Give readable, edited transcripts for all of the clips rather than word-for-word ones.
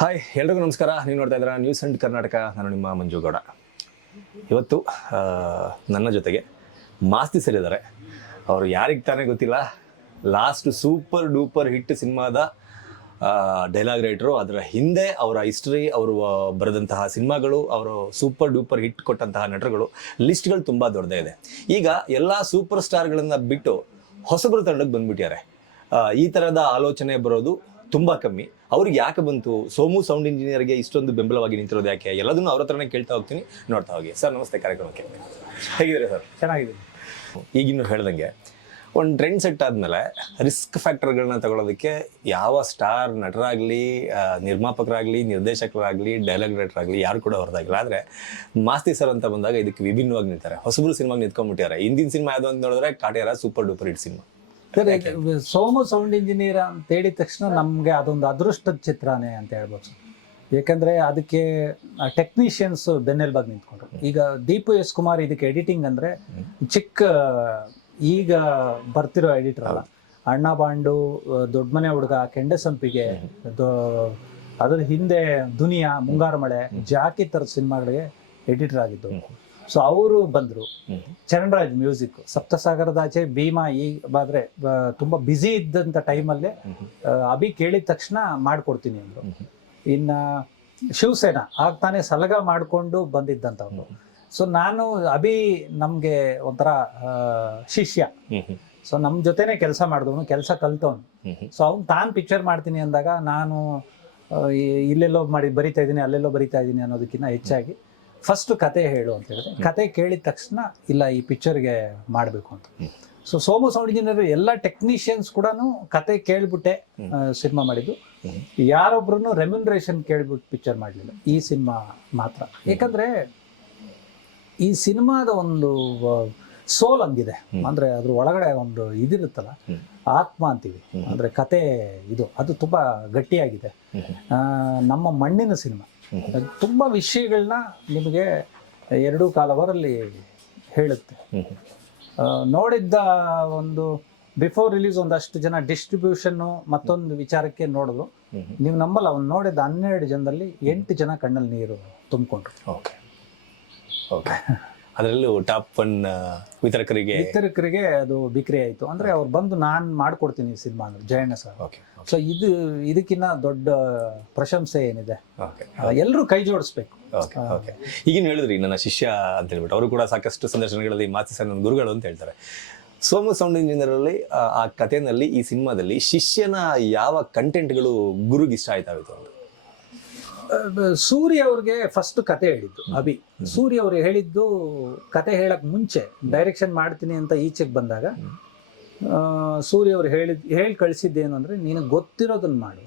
Hi ಎಲ್ರಿಗೂ ನಮಸ್ಕಾರ. ನೀವು ನೋಡ್ತಾ ಇದ್ದೀರಾ ನ್ಯೂಸ್ ಅಂಡ್ ಕರ್ನಾಟಕ. ನಾನು ನಿಮ್ಮ ಮಂಜುಗೌಡ. ಇವತ್ತು ನನ್ನ ಜೊತೆಗೆ ಮಾಸ್ತಿ ಸರ್ ಇದ್ದಾರೆ. ಅವರು ಯಾರಿಗೆ ತಾನೇ ಗೊತ್ತಿಲ್ಲ, ಲಾಸ್ಟ್ ಸೂಪರ್ ಡೂಪರ್ ಹಿಟ್ ಸಿನಿಮಾದ ಡೈಲಾಗ್ ರೈಟರು. ಅದರ ಹಿಂದೆ ಅವರ ಹಿಸ್ಟ್ರಿ, ಅವರು ಬರೆದಂತಹ ಸಿನಿಮಾಗಳು, ಅವರು ಸೂಪರ್ ಡೂಪರ್ ಹಿಟ್ ಕೊಟ್ಟಂತಹ ನಟರುಗಳು, ಲಿಸ್ಟ್ಗಳು ತುಂಬ ದೊಡ್ಡದೇ ಇದೆ. ಈಗ ಎಲ್ಲ ಸೂಪರ್ ಸ್ಟಾರ್ಗಳನ್ನು ಬಿಟ್ಟು ಹೊಸಬರು ತಂಡಕ್ಕೆ ಬಂದ್ಬಿಟ್ಟಿದ್ದಾರೆ. ಈ ಥರದ ಆಲೋಚನೆ ಬರೋದು ತುಂಬ ಕಮ್ಮಿ. ಅವ್ರಿಗೆ ಯಾಕೆ ಬಂತು? ಸೋಮು ಸೌಂಡ್ ಇಂಜಿನಿಯರ್ಗೆ ಇಷ್ಟೊಂದು ಬೆಂಬಲವಾಗಿ ನಿಂತಿರೋದು ಯಾಕೆ? ಎಲ್ಲದನ್ನು ಅವ್ರ ಹತ್ರನೇ ಕೇಳ್ತಾ ಹೋಗ್ತೀನಿ, ನೋಡ್ತಾ ಹೋಗಿ. ಸರ್ ನಮಸ್ತೆ, ಕಾರ್ಯಕ್ರಮಕ್ಕೆ ಹೇಗಿದ್ದೀರಾ ಸರ್? ಚೆನ್ನಾಗಿದೆ. ಈಗಿನ್ನು ಹೇಳ್ದಂಗೆ ಒಂದು ಟ್ರೆಂಡ್ ಸೆಟ್ ಆದಮೇಲೆ ರಿಸ್ಕ್ ಫ್ಯಾಕ್ಟರ್ಗಳನ್ನ ತಗೊಳ್ಳೋದಕ್ಕೆ ಯಾವ ಸ್ಟಾರ್ ನಟರಾಗಲಿ, ನಿರ್ಮಾಪಕರಾಗಲಿ, ನಿರ್ದೇಶಕರಾಗಲಿ, ಡೈಲಾಗ್ ರೈಟರ್ ಆಗಲಿ ಯಾರು ಕೂಡ ಹೊರದಾಗಿಲ್ಲ. ಆದರೆ ಮಾಸ್ತಿ ಸರ್ ಅಂತ ಬಂದಾಗ ಇದಕ್ಕೆ ವಿಭಿನ್ನವಾಗಿ ನಿಲ್ತಾರೆ. ಹೊಸಬ್ರು ಸಿನಿಮಾಗೆ ನಿಂತ್ಕೊಂಡ್ಬಿಟ್ಟಿದ್ದಾರೆ. ಹಿಂದಿನ ಸಿನಿಮಾ ಯಾವುದು ಅಂತ ನೋಡಿದ್ರೆ Kaatera super duper hit cinema. Somu sound engineer ಅಂತ ಹೇಳಿದ ತಕ್ಷಣ ನಮಗೆ ಅದೊಂದು ಅದೃಷ್ಟದ ಚಿತ್ರನೇ ಅಂತ ಹೇಳ್ಬೋದು. ಯಾಕಂದ್ರೆ ಅದಕ್ಕೆ ಟೆಕ್ನಿಷಿಯನ್ಸ್ ಬೆನ್ನೆಲುಬಾಗಿ ನಿಂತ್ಕೊಂಡ್ರು. ಈಗ ದೀಪು ಎಸ್ ಕುಮಾರ್ ಇದಕ್ಕೆ ಎಡಿಟಿಂಗ್ ಅಂದ್ರೆ ಚಿಕ್ಕ ಈಗ ಬರ್ತಿರೋ ಎಡಿಟರ್ ಅಲ್ಲ. ಅಣ್ಣ ಬಾಂಡು, ದೊಡ್ಡ ಮನೆ ಹುಡುಗ, ಕೆಂಡಸಂಪಿಗೆ, ಅದ್ರ ಹಿಂದೆ ದುನಿಯಾ, ಮುಂಗಾರು ಮಳೆ, ಜಾಕಿ ಥರದ ಸಿನಿಮಾಗಳಿಗೆ ಎಡಿಟರ್ ಆಗಿದ್ದು. ಸೊ ಅವರು ಬಂದರು. ಚರಣ್ರಾಜ್ ಮ್ಯೂಸಿಕ್, ಸಪ್ತಸಾಗರದಾಚೆ, ಭೀಮಾ. ಬಾದ್ರೆ ತುಂಬಾ ಬ್ಯುಸಿ ಇದ್ದಂಥ ಟೈಮಲ್ಲೇ ಅಭಿ ಕೇಳಿದ ತಕ್ಷಣ ಮಾಡ್ಕೊಡ್ತೀನಿ ಅಂದರು. ಇನ್ನ ಶಿವಸೇನಾ ಆಗ್ತಾನೆ ಸಲಗ ಮಾಡಿಕೊಂಡು ಬಂದಿದ್ದಂಥವ್ರು. ಸೊ ನಾನು ಅಭಿ ನಮ್ಗೆ ಒಂಥರ ಶಿಷ್ಯ. ಸೊ ನಮ್ಮ ಜೊತೆನೆ ಕೆಲಸ ಮಾಡಿದವನು, ಕೆಲಸ ಕಲ್ತವನು. ಸೊ ಅವ್ನು ತಾನು ಪಿಕ್ಚರ್ ಮಾಡ್ತೀನಿ ಅಂದಾಗ ನಾನು ಇಲ್ಲೆಲ್ಲೋ ಬರಿತಾ ಇದ್ದೀನಿ, ಅಲ್ಲೆಲ್ಲೋ ಬರಿತಾ ಇದ್ದೀನಿ ಅನ್ನೋದಕ್ಕಿಂತ ಹೆಚ್ಚಾಗಿ ಫಸ್ಟ್ ಕತೆ ಹೇಳು ಅಂತ ಹೇಳಿದೆ. ಕತೆ ಕೇಳಿದ ತಕ್ಷಣ ಇಲ್ಲ ಈ ಪಿಕ್ಚರ್ಗೆ ಮಾಡಬೇಕು ಅಂತ. ಸೊ ಸೋಮು ಸೌಂಡ್ ಇಂಜಿನಿಯರ್ ಎಲ್ಲ ಟೆಕ್ನಿಷಿಯನ್ಸ್ ಕೂಡ ಕತೆ ಕೇಳ್ಬಿಟ್ಟೆ ಸಿನಿಮಾ ಮಾಡಿದ್ದು. ಯಾರೊಬ್ರು ರೆಮ್ಯುನರೇಷನ್ ಕೇಳ್ಬಿಟ್ಟು ಪಿಕ್ಚರ್ ಮಾಡಲಿಲ್ಲ. ಈ ಸಿನಿಮಾ ಮಾತ್ರ. ಯಾಕಂದ್ರೆ ಈ ಸಿನಿಮಾದ ಒಂದು ಸೋಲ್ ಹಂಗಿದೆ. ಅಂದ್ರೆ ಅದ್ರ ಒಳಗಡೆ ಒಂದು ಇದಿರುತ್ತಲ್ಲ, ಆತ್ಮ ಅಂತೀವಿ, ಅಂದ್ರೆ ಕತೆ ಇದು, ಅದು ತುಂಬಾ ಗಟ್ಟಿಯಾಗಿದೆ. ನಮ್ಮ ಮಣ್ಣಿನ ಸಿನಿಮಾ. ತುಂಬಾ ವಿಷಯಗಳನ್ನ ನಿಮಗೆ 2.25 ಅವರಲ್ಲಿ ಹೇಳುತ್ತೆ. ನೋಡಿದ್ದ ಒಂದು ಬಿಫೋರ್ ರಿಲೀಸ್ ಒಂದಷ್ಟು ಜನ ಡಿಸ್ಟ್ರಿಬ್ಯೂಷನ್ ಮತ್ತೊಂದು ವಿಚಾರಕ್ಕೆ ನೋಡಿದ್ರು. ನೀವು ನಂಬಲ್ಲ, ಅವ್ನು ನೋಡಿದ 12 ಜನದಲ್ಲಿ 8 ಜನ ಕಣ್ಣಲ್ಲಿ ನೀರು ತುಂಬಿಕೊಂಡ್ರು. Okay okay. ಅದರಲ್ಲೂ ಟಾಪ್ 1 ವಿತರಕರಿಗೆ ಅದು ಬಿಕ್ರಿ ಆಯಿತು. ಅಂದರೆ ಅವ್ರು ಬಂದು ನಾನು ಮಾಡ್ಕೊಡ್ತೀನಿ ಸಿನಿಮಾ ಅಂದ್ರೆ ಜಯಣ್ಣ ಸರ್. ಓಕೆ. ಸೊ ಇದಕ್ಕಿಂತ ದೊಡ್ಡ ಪ್ರಶಂಸೆ ಏನಿದೆ? ಎಲ್ಲರೂ ಕೈ ಜೋಡಿಸ್ಬೇಕು. Okay okay. ಈಗಿನ ಹೇಳಿದ್ರಿ ನನ್ನ ಶಿಷ್ಯ ಅಂತ ಹೇಳ್ಬಿಟ್ಟು, ಅವರು ಕೂಡ ಸಾಕಷ್ಟು ಸಂದರ್ಶನಗಳಲ್ಲಿ ಮಾಸ್ತಿ ಸರ್ ನನ್ನ ಗುರುಗಳು ಅಂತ ಹೇಳ್ತಾರೆ. ಸೋಮು ಸೌಂಡ್ ಇಂಜಿನಿಯರಲ್ಲಿ ಆ ಕಥೆನಲ್ಲಿ, ಈ ಸಿನಿಮಾದಲ್ಲಿ ಶಿಷ್ಯನ ಯಾವ ಕಂಟೆಂಟ್ಗಳು ಗುರುಗೆ ಇಷ್ಟ ಆಯ್ತಾವಿತ್ತು ಅಂತ? ಸೂರ್ಯ ಅವ್ರಿಗೆ ಫಸ್ಟ್ ಕತೆ ಹೇಳಿದ್ದು ಅಭಿ. ಸೂರ್ಯ ಅವ್ರಿಗೆ ಹೇಳಿದ್ದು ಕತೆ ಹೇಳಕ್ ಮುಂಚೆ ಡೈರೆಕ್ಷನ್ ಮಾಡ್ತೀನಿ ಅಂತ ಈಚೆಗೆ ಬಂದಾಗ ಸೂರ್ಯ ಅವ್ರು ಹೇಳಿ ಕಳಿಸಿದ್ದೇನು ಅಂದ್ರೆ, ನಿನಗೆ ಗೊತ್ತಿರೋದನ್ನ ಮಾಡು.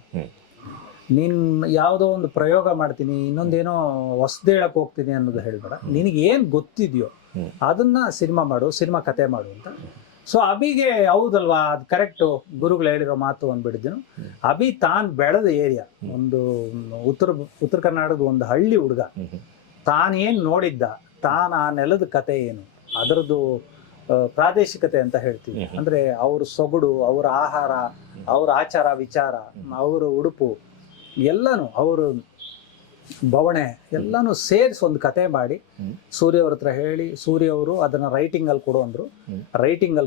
ನೀನ್ ಯಾವುದೋ ಒಂದು ಪ್ರಯೋಗ ಮಾಡ್ತೀನಿ, ಇನ್ನೊಂದೇನೋ ಹೊಸದು ಹೇಳಕ್ ಹೋಗ್ತೀನಿ ಅನ್ನೋದು ಹೇಳ್ಬೇಡ. ನಿನಗೆ ಏನ್ ಗೊತ್ತಿದೆಯೋ ಅದನ್ನ ಸಿನಿಮಾ ಮಾಡು, ಸಿನಿಮಾ ಕತೆ ಮಾಡು ಅಂತ. ಸೊ ಅಭಿಗೆ ಹೌದಲ್ವಾ, ಅದು ಕರೆಕ್ಟು, ಗುರುಗಳು ಹೇಳಿರೋ ಮಾತು ಅಂದ್ಬಿಟ್ಟಿದ್ದೇನು. ಅಭಿ ತಾನು ಬೆಳೆದ ಏರಿಯಾ, ಒಂದು ಉತ್ತರ ಕರ್ನಾಟಕದ ಒಂದು ಹಳ್ಳಿ ಹುಡುಗ, ತಾನೇನು ನೋಡಿದ್ದ, ಆ ನೆಲದ ಕತೆ ಏನು, ಅದರದ್ದು ಪ್ರಾದೇಶಿಕತೆ ಅಂತ ಹೇಳ್ತೀವಿ. ಅಂದ್ರೆ ಅವ್ರ ಸೊಗಡು, ಅವರ ಆಹಾರ, ಅವ್ರ ಆಚಾರ ವಿಚಾರ, ಅವರ ಉಡುಪು, ಎಲ್ಲಾನು ಅವರು ಬವಣೆ ಎಲ್ಲಾನು ಸೇರಿಸಿ ಒಂದು ಕತೆ ಮಾಡಿ ಸೂರ್ಯ ಅವ್ರ ಹತ್ರ ಹೇಳಿ, ಸೂರ್ಯ ಅವರು ಅದನ್ನ ರೈಟಿಂಗ್ ಅಲ್ಲಿ ಕೊಡು ಅಂದ್ರು. ರೈಟಿಂಗ್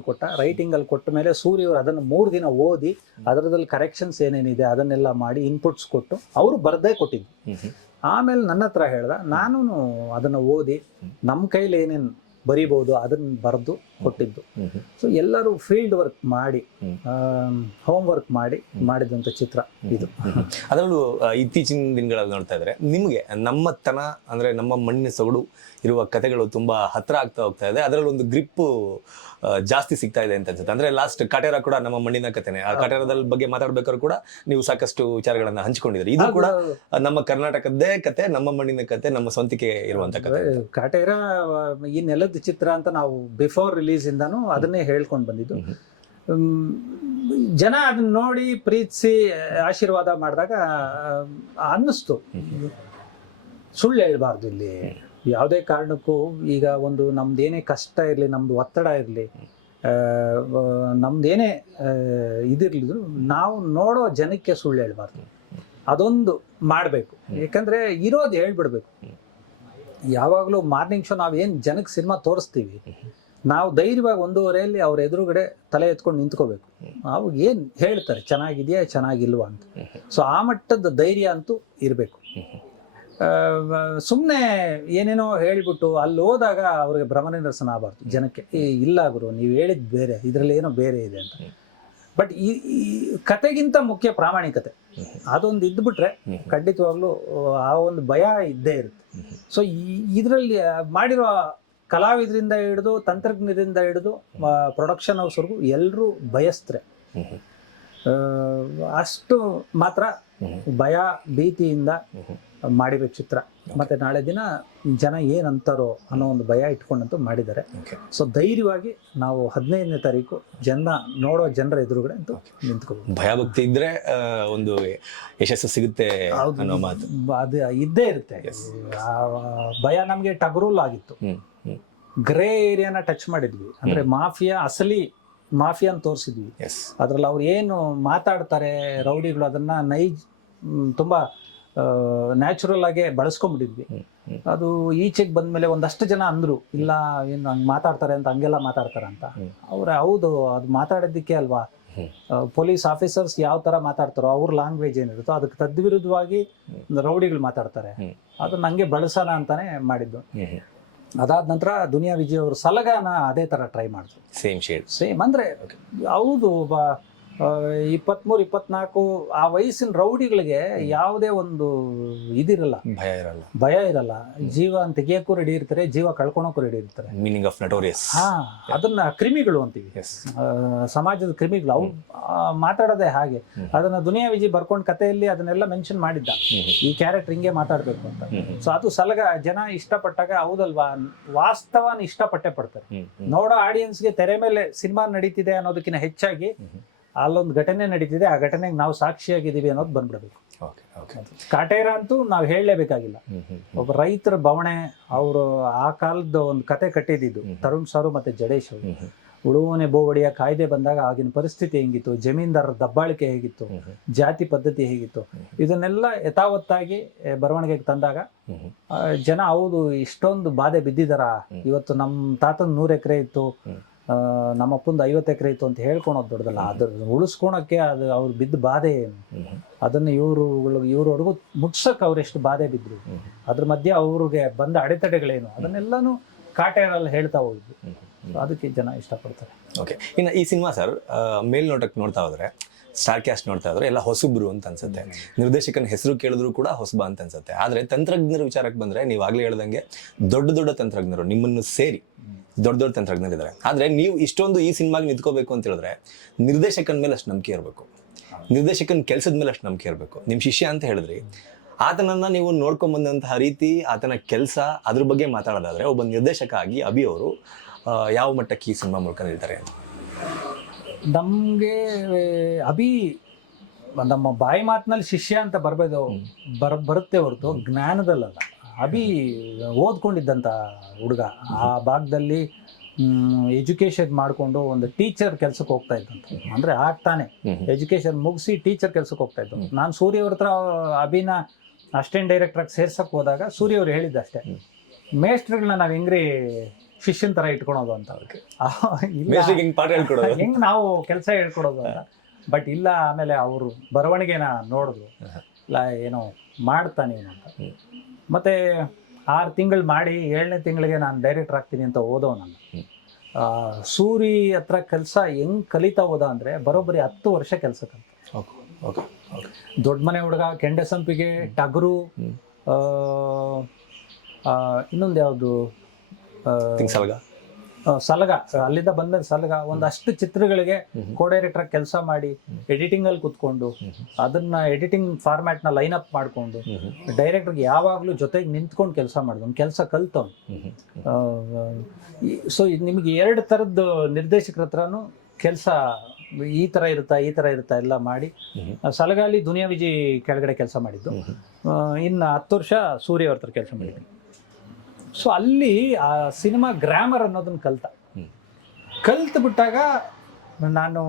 ಅಲ್ಲಿ ಕೊಟ್ಟ ಮೇಲೆ ಸೂರ್ಯ ಅವರು ಅದನ್ನು 3 ದಿನ ಓದಿ ಅದರದಲ್ಲಿ ಕರೆಕ್ಷನ್ಸ್ ಏನೇನಿದೆ ಅದನ್ನೆಲ್ಲ ಮಾಡಿ ಇನ್ಪುಟ್ಸ್ ಕೊಟ್ಟು ಅವರು ಬರ್ದೇ ಕೊಟ್ಟಿದ್ದು. ಆಮೇಲೆ ನನ್ನ ಹತ್ರ ಹೇಳ್ದ, ನಾನು ಅದನ್ನ ಓದಿ ನಮ್ಮ ಕೈಲಿ ಏನೇನು ಬರೀಬಹುದು ಅದನ್ನ ಬರೆದು ಕೊಟ್ಟಿದ್ದು. ಸೊ ಎಲ್ಲರೂ ಫೀಲ್ಡ್ ವರ್ಕ್ ಮಾಡಿ, ಹೋಮ್ ವರ್ಕ್ ಮಾಡಿದಂಥ ಚಿತ್ರ ಇದು. ಅದರಲ್ಲೂ ಇತ್ತೀಚಿನ ದಿನಗಳಲ್ಲಿ ನೋಡ್ತಾ ಇದ್ರೆ ನಿಮಗೆ ನಮ್ಮತನ ಅಂದ್ರೆ ನಮ್ಮ ಮಣ್ಣಿನ ಸೊಗಡು ಇರುವ ಕಥೆಗಳು ತುಂಬಾ ಹತ್ರ ಆಗ್ತಾ ಹೋಗ್ತಾ ಇದೆ. ಅದರಲ್ಲಿ ಒಂದು ಗ್ರಿಪ್ ಜಾಸ್ತಿ ಸಿಗ್ತಾ ಇದೆ ಅಂತ ಅನ್ಸುತ್ತೆ. ಅಂದ್ರೆ ಲಾಸ್ಟ್ ಕಾಟೇರ ಕೂಡ ನಮ್ಮ ಮಣ್ಣಿನ ಕಥೆನೆ. ಆ ಕಾಟೇರದ ಬಗ್ಗೆ ಮಾತಾಡ್ಬೇಕಾದ್ರು ಕೂಡ ನೀವು ಸಾಕಷ್ಟು ವಿಚಾರಗಳನ್ನ ಹಂಚಿಕೊಂಡಿದ್ರಿ. ಇದು ಕೂಡ ನಮ್ಮ ಕರ್ನಾಟಕದ್ದೇ ಕತೆ, ನಮ್ಮ ಮಣ್ಣಿನ ಕತೆ, ನಮ್ಮ ಸ್ವಂತಿಕೆ ಇರುವಂತ ಕತೆ. ಕಾಟೇರ ಈ ನೆಲದ ಚಿತ್ರ ಅಂತ ನಾವು ಬಿಫೋರ್ ರಿಲೀಸ್ ಇಂದಾನು ಅದನ್ನೇ ಹೇಳ್ಕೊಂಡು ಬಂದಿದ್ದು. ಜನ ಅದನ್ನ ನೋಡಿ ಪ್ರೀತಿಸಿ ಆಶೀರ್ವಾದ ಮಾಡಿದಾಗ ಅನ್ನಿಸ್ತು, ಸುಳ್ಳು ಹೇಳ್ಬಾರ್ದು ಇಲ್ಲಿ ಯಾವುದೇ ಕಾರಣಕ್ಕೂ. ಈಗ ಒಂದು ನಮ್ದೇನೇ ಕಷ್ಟ ಇರಲಿ, ನಮ್ದು ಒತ್ತಡ ಇರಲಿ, ನಮ್ದೇನೇ ಇದಿರ್ಲಿದ್ರು ನಾವು ನೋಡೋ ಜನಕ್ಕೆ ಸುಳ್ಳು ಹೇಳ್ಬಾರ್ದು. ಅದೊಂದು ಮಾಡಬೇಕು. ಯಾಕಂದ್ರೆ ಇರೋದು ಹೇಳ್ಬಿಡ್ಬೇಕು. ಯಾವಾಗಲೂ ಮಾರ್ನಿಂಗ್ ಶೋ ನಾವೇನು ಜನಕ್ಕೆ ಸಿನಿಮಾ ತೋರಿಸ್ತೀವಿ, ನಾವು ಧೈರ್ಯವಾಗಿ 1:30 ಅವ್ರ ಎದುರುಗಡೆ ತಲೆ ಎತ್ಕೊಂಡು ನಿಂತ್ಕೋಬೇಕು. ಅವಾಗ ಏನು ಹೇಳ್ತಾರೆ, ಚೆನ್ನಾಗಿದೆಯಾ ಚೆನ್ನಾಗಿಲ್ವಾ ಅಂತ. ಸೊ ಆ ಮಟ್ಟದ ಧೈರ್ಯ ಅಂತೂ ಇರಬೇಕು. ಸುಮ್ಮನೆ ಏನೇನೋ ಹೇಳಿಬಿಟ್ಟು ಅಲ್ಲಿ ಹೋದಾಗ ಅವ್ರಿಗೆ ಭ್ರಮ ನಿರಸನ ಆಗಬಾರ್ದು ಜನಕ್ಕೆ. ಇಲ್ಲ ಗುರು, ನೀವು ಹೇಳಿದ್ ಬೇರೆ, ಇದರಲ್ಲಿ ಏನೋ ಬೇರೆ ಇದೆ ಅಂತ. ಬಟ್ ಈ ಕತೆಗಿಂತ ಮುಖ್ಯ ಪ್ರಾಮಾಣಿಕತೆ, ಅದೊಂದು ಇದ್ಬಿಟ್ರೆ ಖಂಡಿತವಾಗ್ಲೂ ಆ ಒಂದು ಭಯ ಇದ್ದೇ ಇರುತ್ತೆ. ಸೊ ಇದರಲ್ಲಿ ಮಾಡಿರೋ ಕಲಾವಿದರಿಂದ ಹಿಡಿದು ತಂತ್ರಜ್ಞರಿಂದ ಹಿಡಿದು ಪ್ರೊಡಕ್ಷನ್ ಹೌಸ್ವರೆಗೂ ಎಲ್ಲರೂ ಬಯಸ್ತಾರೆ. ಅಷ್ಟು ಮಾತ್ರ ಭಯ ಭೀತಿಯಿಂದ ಮಾಡಿರೋ ಚಿತ್ರ. ಮತ್ತೆ ನಾಳೆ ದಿನ ಜನ ಏನಂತಾರೋ ಅನ್ನೋ ಒಂದು ಭಯ ಇಟ್ಕೊಂಡಂತೂ ಮಾಡಿದ್ದಾರೆ. ಸೊ ಧೈರ್ಯವಾಗಿ ನಾವು 15ನೇ ತಾರೀಕು ಜನರ ಎದುರುಗಡೆ ಅಂತೂ ನಿಂತ್ಕೋಬಹುದು. ಭಯ ಭಕ್ತಿ ಇದ್ರೆ ಒಂದು ಯಶಸ್ಸು ಸಿಗುತ್ತೆ ಅನ್ನೋ ಮಾತು ಅದು ಇದ್ದೇ ಇರುತ್ತೆ. ಭಯ ನಮ್ಗೆ ಟಗರೂಲ್ ಆಗಿತ್ತು. ಗ್ರೇ ಏರಿಯಾನ ಟಚ್ ಮಾಡಿದ್ವಿ. ಅಂದ್ರೆ ಮಾಫಿಯಾ, ಅಸಲಿ ಮಾಫಿಯಾನ್ ತೋರಿಸಿದ್ವಿ. ಅದ್ರಲ್ಲಿ ಅವ್ರು ಏನು ಮಾತಾಡ್ತಾರೆ ರೌಡಿಗಳು, ಅದನ್ನ ತುಂಬಾ ನ್ಯಾಚುರಲ್ ಆಗಿ ಬಳಸ್ಕೊಂಡ್ಬಿಟ್ಟಿದ್ವಿ. ಅದು ಈಚೆಗೆ ಬಂದ್ಮೇಲೆ ಒಂದಷ್ಟು ಜನ ಅಂದ್ರು, ಇಲ್ಲ ಏನು ಹಂಗೆ ಮಾತಾಡ್ತಾರೆ ಅಂತ, ಹಂಗೆಲ್ಲ ಮಾತಾಡ್ತಾರೆ ಅಂತ. ಹೌದು, ಅದು ಮಾತಾಡೋದಕ್ಕೆ ಅಲ್ವಾ. ಪೊಲೀಸ್ ಆಫೀಸರ್ಸ್ ಯಾವ ತರ ಮಾತಾಡ್ತಾರೋ, ಅವ್ರ ಲ್ಯಾಂಗ್ವೇಜ್ ಏನಿರುತ್ತೋ ಅದಕ್ಕೆ ತದ್ವಿರುದ್ಧವಾಗಿ ರೌಡಿಗಳು ಮಾತಾಡ್ತಾರೆ. ಅದನ್ನ ಹಂಗೆ ಬಳಸೋಣ ಅಂತಾನೆ ಮಾಡಿದ್ದು. ಅದಾದ ನಂತರ ದುನಿಯಾ ವಿಜಯ್ ಅವರು ಸಲಗಾನ ಅದೇ ತರ ಟ್ರೈ ಮಾಡಿದ್ರು. ಸೇಮ್ ಅಂದ್ರೆ ಹೌದು, 23-24 ಆ ವಯಸ್ಸಿನ ರೌಡಿಗಳಿಗೆ ಯಾವುದೇ ಒಂದು ಇದಿರಲ್ಲ, ಭಯ ಇರಲ್ಲ. ಜೀವ ತೆಗಿಯಕ್ಕೂ ರೆಡಿ ಇರ್ತಾರೆ, ಜೀವ ಕಳ್ಕೊಳಕ್ಕೂ ರೆಡಿ ಇರ್ತಾರೆ. Meaning of notorious. ಅದನ್ನ ಕ್ರಿಮಿಗಳು ಅಂತೀವಿ, ಸಮಾಜದ ಕ್ರಿಮಿಗಳು. ಅವ್ರು ಮಾತಾಡೋದೇ ಹಾಗೆ. ಅದನ್ನ ದುನಿಯಾ ವಿಜಯ್ ಬರ್ಕೊಂಡ್ ಕಥೆಯಲ್ಲಿ ಅದನ್ನೆಲ್ಲ ಮೆನ್ಷನ್ ಮಾಡಿದ್ದ, ಈ ಕ್ಯಾರೆಕ್ಟರ್ ಹಿಂಗೆ ಮಾತಾಡ್ಬೇಕು ಅಂತ. ಸೊ ಅದು ಸಲಗ ಜನ ಇಷ್ಟಪಟ್ಟಾಗ, ಹೌದಲ್ವಾ, ವಾಸ್ತವನ ಇಷ್ಟಪಟ್ಟೆ ಪಡ್ತಾರೆ. ನೋಡೋ ಆಡಿಯನ್ಸ್ಗೆ ತೆರೆ ಮೇಲೆ ಸಿನಿಮಾ ನಡೀತಿದೆ ಅನ್ನೋದಕ್ಕಿಂತ ಹೆಚ್ಚಾಗಿ ಅಲ್ಲೊಂದು ಘಟನೆ ನಡೀತಿದೆ, ಆ ಘಟನೆಗೆ ನಾವು ಸಾಕ್ಷಿಯಾಗಿದ್ದೀವಿ ಅನ್ನೋದು ಬಂದ್ಬಿಡ್ಬೇಕು. ಕಾಟೇರ ಅಂತೂ ನಾವು ಹೇಳಲೇಬೇಕಾಗಿಲ್ಲ. ಒಬ್ಬ ರೈತರ ಬವಣೆ, ಅವರು ಆ ಕಾಲದ ಒಂದು ಕತೆ ಕಟ್ಟಿದ್ದು ತರುಣ್ ಸಾರು ಮತ್ತೆ ಜಡೇಶ್ ಅವರು. ಉಳುವನೆ ಬೋವಡಿಯ ಕಾಯ್ದೆ ಬಂದಾಗ ಆಗಿನ ಪರಿಸ್ಥಿತಿ ಹೆಂಗಿತ್ತು, ಜಮೀನ್ದಾರರ ದಬ್ಬಾಳಿಕೆ ಹೇಗಿತ್ತು, ಜಾತಿ ಪದ್ಧತಿ ಹೇಗಿತ್ತು, ಇದನ್ನೆಲ್ಲ ಯಥಾವತ್ತಾಗಿ ಬರವಣಿಗೆಗೆ ತಂದಾಗ ಜನ ಹೌದು ಇಷ್ಟೊಂದು ಬಾಧೆ ಬಿದ್ದಿದಾರ, ಇವತ್ತು ನಮ್ಮ ತಾತನ 100 ಎಕರೆ ಇತ್ತು, ನಮ್ಮ ಅಪ್ಪಂದು 50 ಎಕರೆ ಇತ್ತು ಅಂತ ಹೇಳ್ಕೊಳೋದು ದೊಡ್ಡದಲ್ಲ. ಅದ್ರ ಉಳಿಸ್ಕೊಳಕ್ಕೆ ಅದು ಅವ್ರು ಬಿದ್ದ ಬಾಧೆ ಏನು, ಅದನ್ನು ಇವ್ರವರೆಗೂ ಮುಟ್ಸಕ್ ಅವ್ರೆಷ್ಟು ಬಾಧೆ ಬಿದ್ರು, ಅದ್ರ ಮಧ್ಯೆ ಅವ್ರಿಗೆ ಬಂದ ಅಡೆತಡೆಗಳೇನು, ಅದನ್ನೆಲ್ಲಾನು ಕಾಟೇರಲ್ಲಿ ಹೇಳ್ತಾ ಹೋಗಿದ್ವಿ. ಅದಕ್ಕೆ ಜನ ಇಷ್ಟಪಡ್ತಾರೆ. ಓಕೆ, ಇನ್ನು ಈ ಸಿನಿಮಾ ಸರ್ ಮೇಲ್ನೋಟಕ್ಕೆ ನೋಡ್ತಾ ಹೋದ್ರೆ, ಸ್ಟಾರ್ ಕ್ಯಾಸ್ಟ್ ನೋಡ್ತಾ ಇದ್ರೆ ಎಲ್ಲ ಹೊಸಬ್ರು ಅಂತ ಅನ್ಸುತ್ತೆ. ನಿರ್ದೇಶಕನ ಹೆಸರು ಕೇಳಿದ್ರು ಕೂಡ ಹೊಸಬ ಅಂತ ಅನ್ಸುತ್ತೆ. ಆದ್ರೆ ತಂತ್ರಜ್ಞರ ವಿಚಾರಕ್ಕೆ ಬಂದ್ರೆ, ನೀವು ಆಗ್ಲೇ ಹೇಳ್ದಂಗೆ ದೊಡ್ಡ ತಂತ್ರಜ್ಞರು ನಿಮ್ಮನ್ನು ಸೇರಿ ದೊಡ್ಡ ತಂತ್ರಜ್ಞರಿದ್ದಾರೆ. ಆದ್ರೆ ನೀವು ಇಷ್ಟೊಂದು ಈ ಸಿನಿಮಾಗೆ ನಿಂತ್ಕೋಬೇಕು ಅಂತ ಹೇಳಿದ್ರೆ ನಿರ್ದೇಶಕನ ಮೇಲೆ ಅಷ್ಟು ನಂಬಿಕೆ ಇರಬೇಕು, ನಿರ್ದೇಶಕನ ಕೆಲಸದ ಮೇಲೆ ಅಷ್ಟು ನಂಬಿಕೆ ಇರಬೇಕು. ನಿಮ್ಮ ಶಿಷ್ಯ ಅಂತ ಹೇಳಿದ್ರಿ, ಆತನನ್ನ ನೀವು ನೋಡ್ಕೊಂಡ್ ಬಂದಂತಹ ರೀತಿ, ಆತನ ಕೆಲಸ, ಅದ್ರ ಬಗ್ಗೆ ಮಾತಾಡೋದಾದ್ರೆ ಒಬ್ಬ ನಿರ್ದೇಶಕ ಆಗಿ ಅಭಿ ಅವರು ಯಾವ ಮಟ್ಟಕ್ಕೆ ಈ ಸಿನಿಮಾ ಮೂಲಕ ನಿಲ್ತಾರೆ? ನಮ್ಗೆ ಅಭಿ ನಮ್ಮ ಬಾಯಿ ಮಾತಿನಲ್ಲಿ ಶಿಷ್ಯ ಅಂತ ಬರುತ್ತೆ ಹೊರತು ಜ್ಞಾನದಲ್ಲ. ಅಭಿ ಓದ್ಕೊಂಡಿದ್ದಂಥ ಹುಡುಗ, ಆ ಭಾಗದಲ್ಲಿ ಎಜುಕೇಶನ್ ಮಾಡಿಕೊಂಡು ಒಂದು ಟೀಚರ್ ಕೆಲ್ಸಕ್ಕೆ ಹೋಗ್ತಾ ಇದ್ದಂತ. ಅಂದ್ರೆ ಆಗ್ತಾನೆ ಎಜುಕೇಶನ್ ಮುಗಿಸಿ ಟೀಚರ್ ಕೆಲ್ಸಕ್ಕೆ ಹೋಗ್ತಾ ಇದ್ದು. ನಾನು ಸೂರ್ಯ ಅವ್ರ ಹತ್ರ ಅಭಿನ ಅಸಿಸ್ಟೆಂಟ್ ಡೈರೆಕ್ಟರ್ ಆಗಿ ಸೇರ್ಸಕ್ ಹೋದಾಗ ಸೂರ್ಯ ಅವ್ರು ಹೇಳಿದ್ದ ಅಷ್ಟೇ, ಮೇಸ್ಟ್ರುಗಳನ್ನ ನಾವು ಹೆಂಗ್ರಿ ಶಿಷ್ಯನ್ ತರ ಇಟ್ಕೊಳೋದು ಅಂತ. ಹೆಂಗ್ ನಾವು ಕೆಲಸ ಹೇಳ್ಕೊಡೋದು ಅಂತ. ಬಟ್ ಇಲ್ಲ, ಆಮೇಲೆ ಅವರು ಬರವಣಿಗೆನ ನೋಡಿದ್ರು, ಇಲ್ಲ ಏನೋ ಮಾಡ್ತಾನೆ ಅಂತ. ಮತ್ತೆ 6 ತಿಂಗಳು ಮಾಡಿ 7ನೇ ತಿಂಗಳಿಗೆ ನಾನು ಡೈರೆಕ್ಟರ್ ಆಗ್ತೀನಿ ಅಂತ ಓದೋ. ನಾನು ಸೂರಿ ಹತ್ರ ಕೆಲಸ ಹೆಂಗ್ ಕಲಿತಾ ಹೋದ ಅಂದ್ರೆ ಬರೋಬ್ಬರಿ 10 ವರ್ಷ ಕೆಲಸ ಕಲಿತ. ದೊಡ್ಡ ಮನೆ ಹುಡುಗ, ಕೆಂಡೆ ಸಂಪಿಗೆ, ಟಗರು, ಇನ್ನೊಂದು ಯಾವುದು ಸಲಗ, ಅಲ್ಲಿಂದ ಬಂದ ಸಲಗ, ಒಂದಷ್ಟು ಚಿತ್ರಗಳಿಗೆ ಕೋ ಡೈರೆಕ್ಟರ್ ಕೆಲಸ ಮಾಡಿ ಎಡಿಟಿಂಗ್ ಅಲ್ಲಿ ಕುತ್ಕೊಂಡು ಅದನ್ನ ಎಡಿಟಿಂಗ್ ಫಾರ್ಮ್ಯಾಟ್ ನ ಲೈನ್ ಅಪ್ ಮಾಡ್ಕೊಂಡು ಡೈರೆಕ್ಟರ್ಗೆ ಯಾವಾಗ್ಲೂ ಜೊತೆಗೆ ನಿಂತ್ಕೊಂಡು ಕೆಲಸ ಮಾಡಿದ್ವಿ, ಕೆಲಸ ಕಲ್ತವ್ನು. ಸೊ ನಿಮ್ಗೆ 2 ಥರದ್ದು ನಿರ್ದೇಶಕರ ಹತ್ರನು ಕೆಲಸ ಈ ತರ ಇರುತ್ತಾ ಎಲ್ಲ ಮಾಡಿ. ಸಲಗಾಲಿ ದುನಿಯಾ ವಿಜಯ್ ಕೆಳಗಡೆ ಕೆಲಸ ಮಾಡಿದ್ದು, ಇನ್ನು 10 ವರ್ಷ ಸೂರ್ಯ ಅವ್ರ ಹತ್ರ ಕೆಲಸ ಮಾಡಿದ್ವಿ. ಸೊ ಅಲ್ಲಿ ಆ ಸಿನಿಮಾ ಗ್ರಾಮರ್ ಅನ್ನೋದನ್ನ ಕಲ್ತು ಬಿಟ್ಟಾಗ ನಾನು